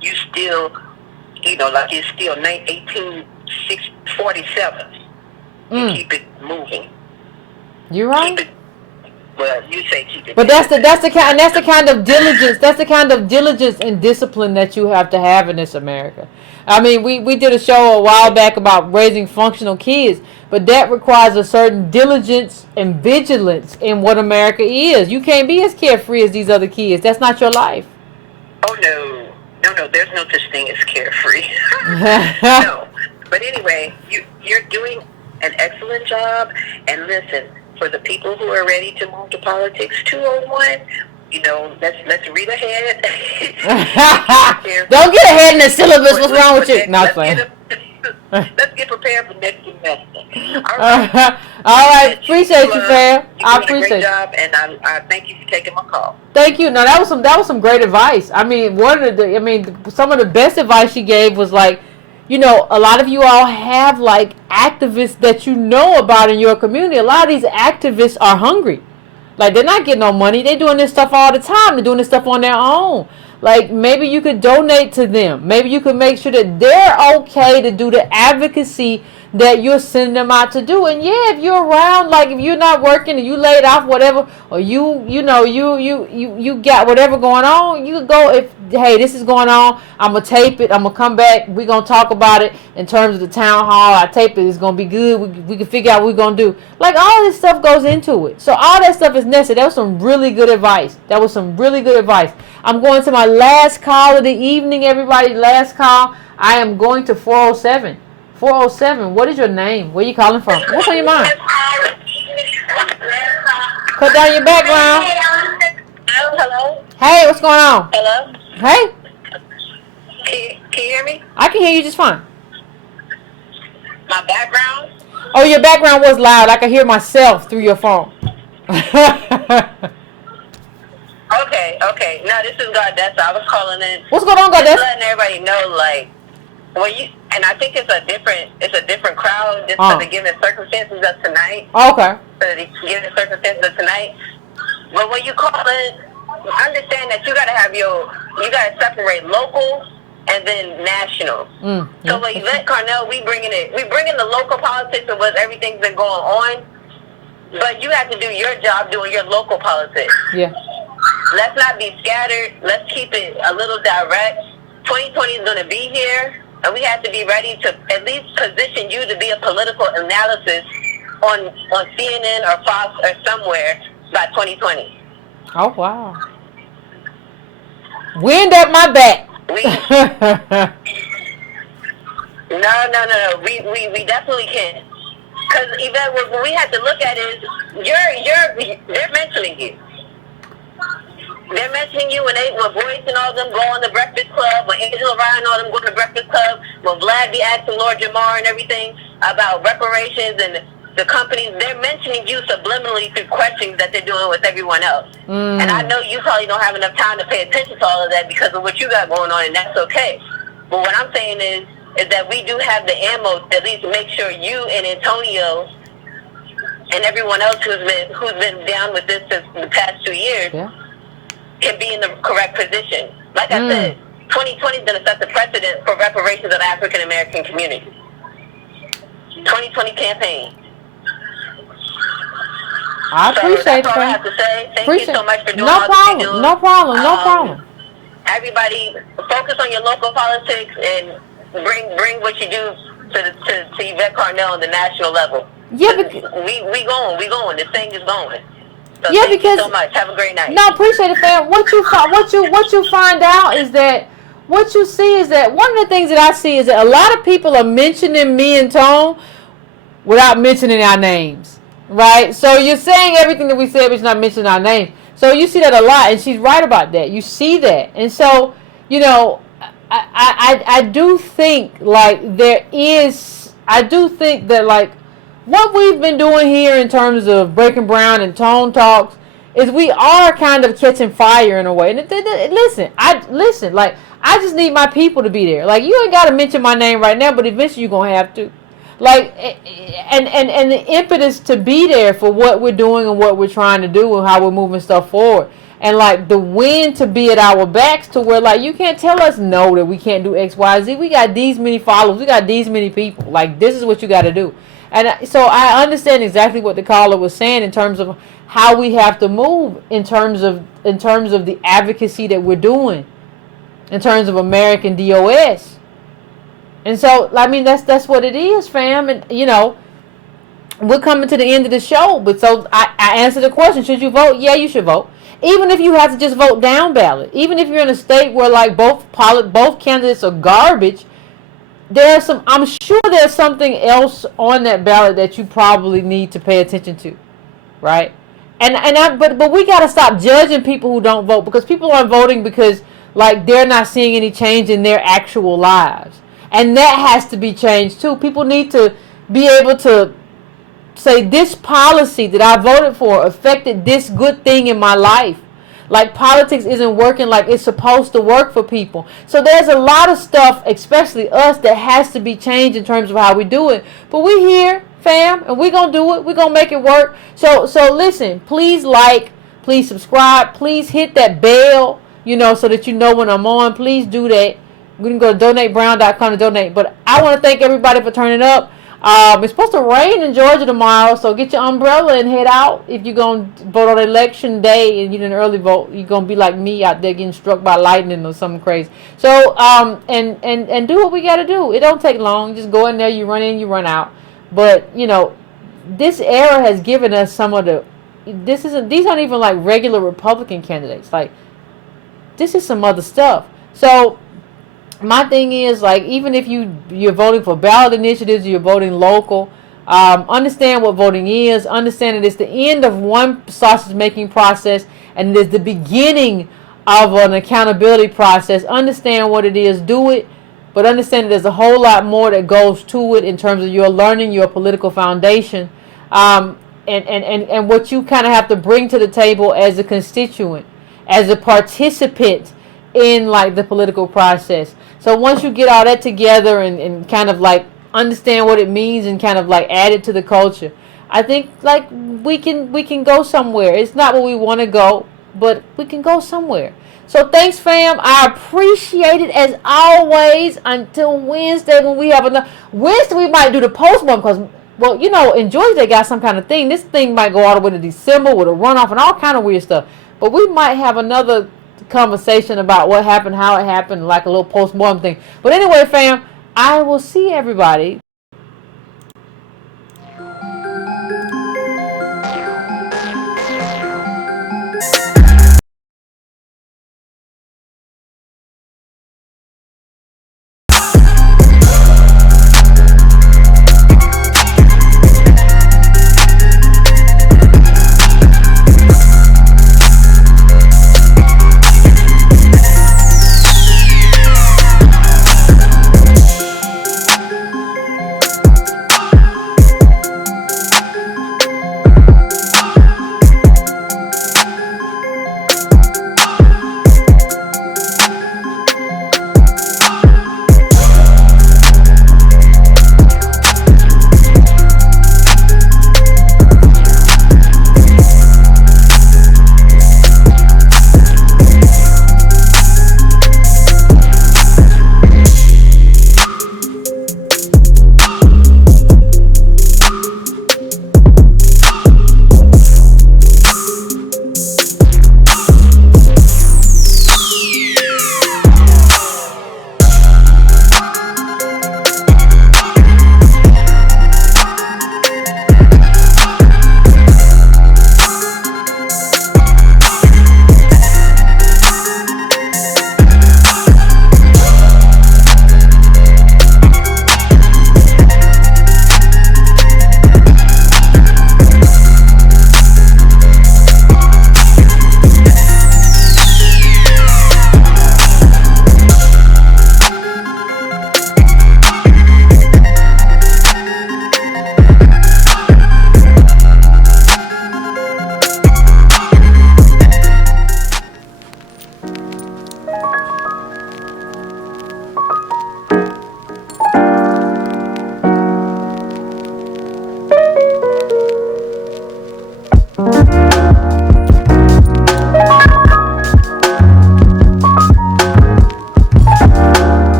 you still, like it's still 1847. Keep it moving. You're right. Keep it, well, you say keep it. But that's the kind of diligence. That's the kind of diligence and discipline that you have to have in this America. I mean, we did a show a while back about raising functional kids, but that requires a certain diligence and vigilance in what America is. You can't be as carefree as these other kids. That's not your life. Oh, no, there's no such thing as carefree. No. But anyway, you're doing an excellent job. And listen, for the people who are ready to move to Politics 201, let's read ahead. Don't get ahead in the syllabus. What's wrong with you? Not saying. Let's get prepared for next semester. All right. Appreciate you, fam. I appreciate it. Great job, and I thank you for taking my call. Thank you. No, that was some great advice. I mean, some of the best advice she gave was like, a lot of you all have like activists that you know about in your community. A lot of these activists are hungry. Like, they're not getting no money. They're doing this stuff all the time. They're doing this stuff on their own. Like, maybe you could donate to them. Maybe you could make sure that they're okay to do the advocacy that you're sending them out to do. And yeah, if you're around, like if you're not working and you laid off, whatever, or you got whatever going on, you could go, if, hey, this is going on, I'm going to tape it, I'm going to come back, we're going to talk about it in terms of the town hall, I tape it, it's going to be good, we can figure out what we're going to do. Like, all this stuff goes into it. So all that stuff is necessary. That was some really good advice. I'm going to my last call of the evening, everybody. Last call. I am going to 407. 407. What is your name? Where are you calling from? What's on your mind? Cut down your background. Hello? Hey, what's going on? Hello? Hey? Can you hear me? I can hear you just fine. My background? Oh, your background was loud. I could hear myself through your phone. Okay. No, this is Godessa. I was calling in. What's going on, Just Godessa? letting everybody know, like, when you, and I think it's a different crowd just for the given circumstances of tonight. Okay. For the given circumstances of tonight. But when you call in, understand that you gotta separate local and then national. So with Yvette Carnell, we bringing the local politics of what everything's been going on. But you have to do your job doing your local politics. Yeah. Let's not be scattered. Let's keep it a little direct. 2020 is going to be here, and we have to be ready to at least position you to be a political analysis on CNN or Fox or somewhere by 2020. Oh, wow. Wind at my back. No. We definitely can. Because Yvette, what we have to look at is they're mentioning you. They're mentioning you when Boyce and all them go on the Breakfast Club, when Angela Ryan and all them go to the Breakfast Club, when Vlad be asking Lord Jamar and everything about reparations and the companies, they're mentioning you subliminally through questions that they're doing with everyone else. And I know you probably don't have enough time to pay attention to all of that because of what you got going on, and that's okay. But what I'm saying is that we do have the ammo to at least make sure you and Antonio and everyone else who's been down with this since the past 2 years can be in the correct position. Like I said, 2020 is going to set the precedent for reparations of the African American community. 2020 campaign. I appreciate that's all I that. have to say. Thank you so much for doing No all that you do. problem. No problem. Everybody, focus on your local politics and bring what you do to Yvette Carnell on the national level. Yeah, because we going. This thing is going. So yeah, thank because you so much. Have a great night. No, appreciate it, fam. What you find out is that what you see is that one of the things that I see is that a lot of people are mentioning me and Tone without mentioning our names, right? So you're saying everything that we said, but you're not mentioning our names. So you see that a lot, and she's right about that. You see that, and so I do think like I do think that like what we've been doing here in terms of Breaking Brown and Tone Talks is we are kind of catching fire in a way. And listen, like I just need my people to be there. Like you ain't got to mention my name right now, but eventually you're gonna have to. Like and the impetus to be there for what we're doing and what we're trying to do and how we're moving stuff forward. And like the wind to be at our backs to where like you can't tell us no that we can't do X, Y, Z. We got these many followers. We got these many people. Like this is what you got to do. And so I understand exactly what the caller was saying in terms of how we have to move in terms of the advocacy that we're doing in terms of American DOS. And so I mean that's what it is, fam. And we're coming to the end of the show. But so I answered the question: should you vote? Yeah, you should vote. Even if you have to just vote down ballot, even if you're in a state where like both candidates are garbage, I'm sure there's something else on that ballot that you probably need to pay attention to, right? But we got to stop judging people who don't vote because people aren't voting because like they're not seeing any change in their actual lives, and that has to be changed too. People need to be able to say this policy that I voted for affected this good thing in my life. Like politics isn't working like it's supposed to work for people. So there's a lot of stuff, especially us, that has to be changed in terms of how we do it. But we're here, fam, and we're going to do it. We're going to make it work. So listen, please like, please subscribe, please hit that bell so that you know when I'm on. Please do that. We can go to donatebrown.com to donate. But I want to thank everybody for turning up. It's supposed to rain in Georgia tomorrow, so get your umbrella and head out. If you're going to vote on election day and you didn't early vote, you're going to be like me out there getting struck by lightning or something crazy. So, and do what we got to do. It don't take long. Just go in there, you run in, you run out. But, this era has given us some of these aren't even like regular Republican candidates. Like, this is some other stuff. So, my thing is, like, even if you're voting for ballot initiatives, you're voting local, understand what voting is. Understand that it's the end of one sausage making process and it is the beginning of an accountability process. Understand what it is, do it, but understand that there's a whole lot more that goes to it in terms of your learning, your political foundation, and what you kind of have to bring to the table as a constituent, as a participant in like the political process. So once you get all that together and kind of like understand what it means and kind of like add it to the culture, I think like we can go somewhere. It's not where we want to go, but we can go somewhere. So thanks, fam. I appreciate it as always. Until Wednesday, when we have another Wednesday, we might do the postmortem because, well, in Georgia they got some kind of thing. This thing might go all the way to December with a runoff and all kind of weird stuff. But we might have another conversation about what happened, how it happened, like a little post-mortem thing. But anyway, fam, I will see everybody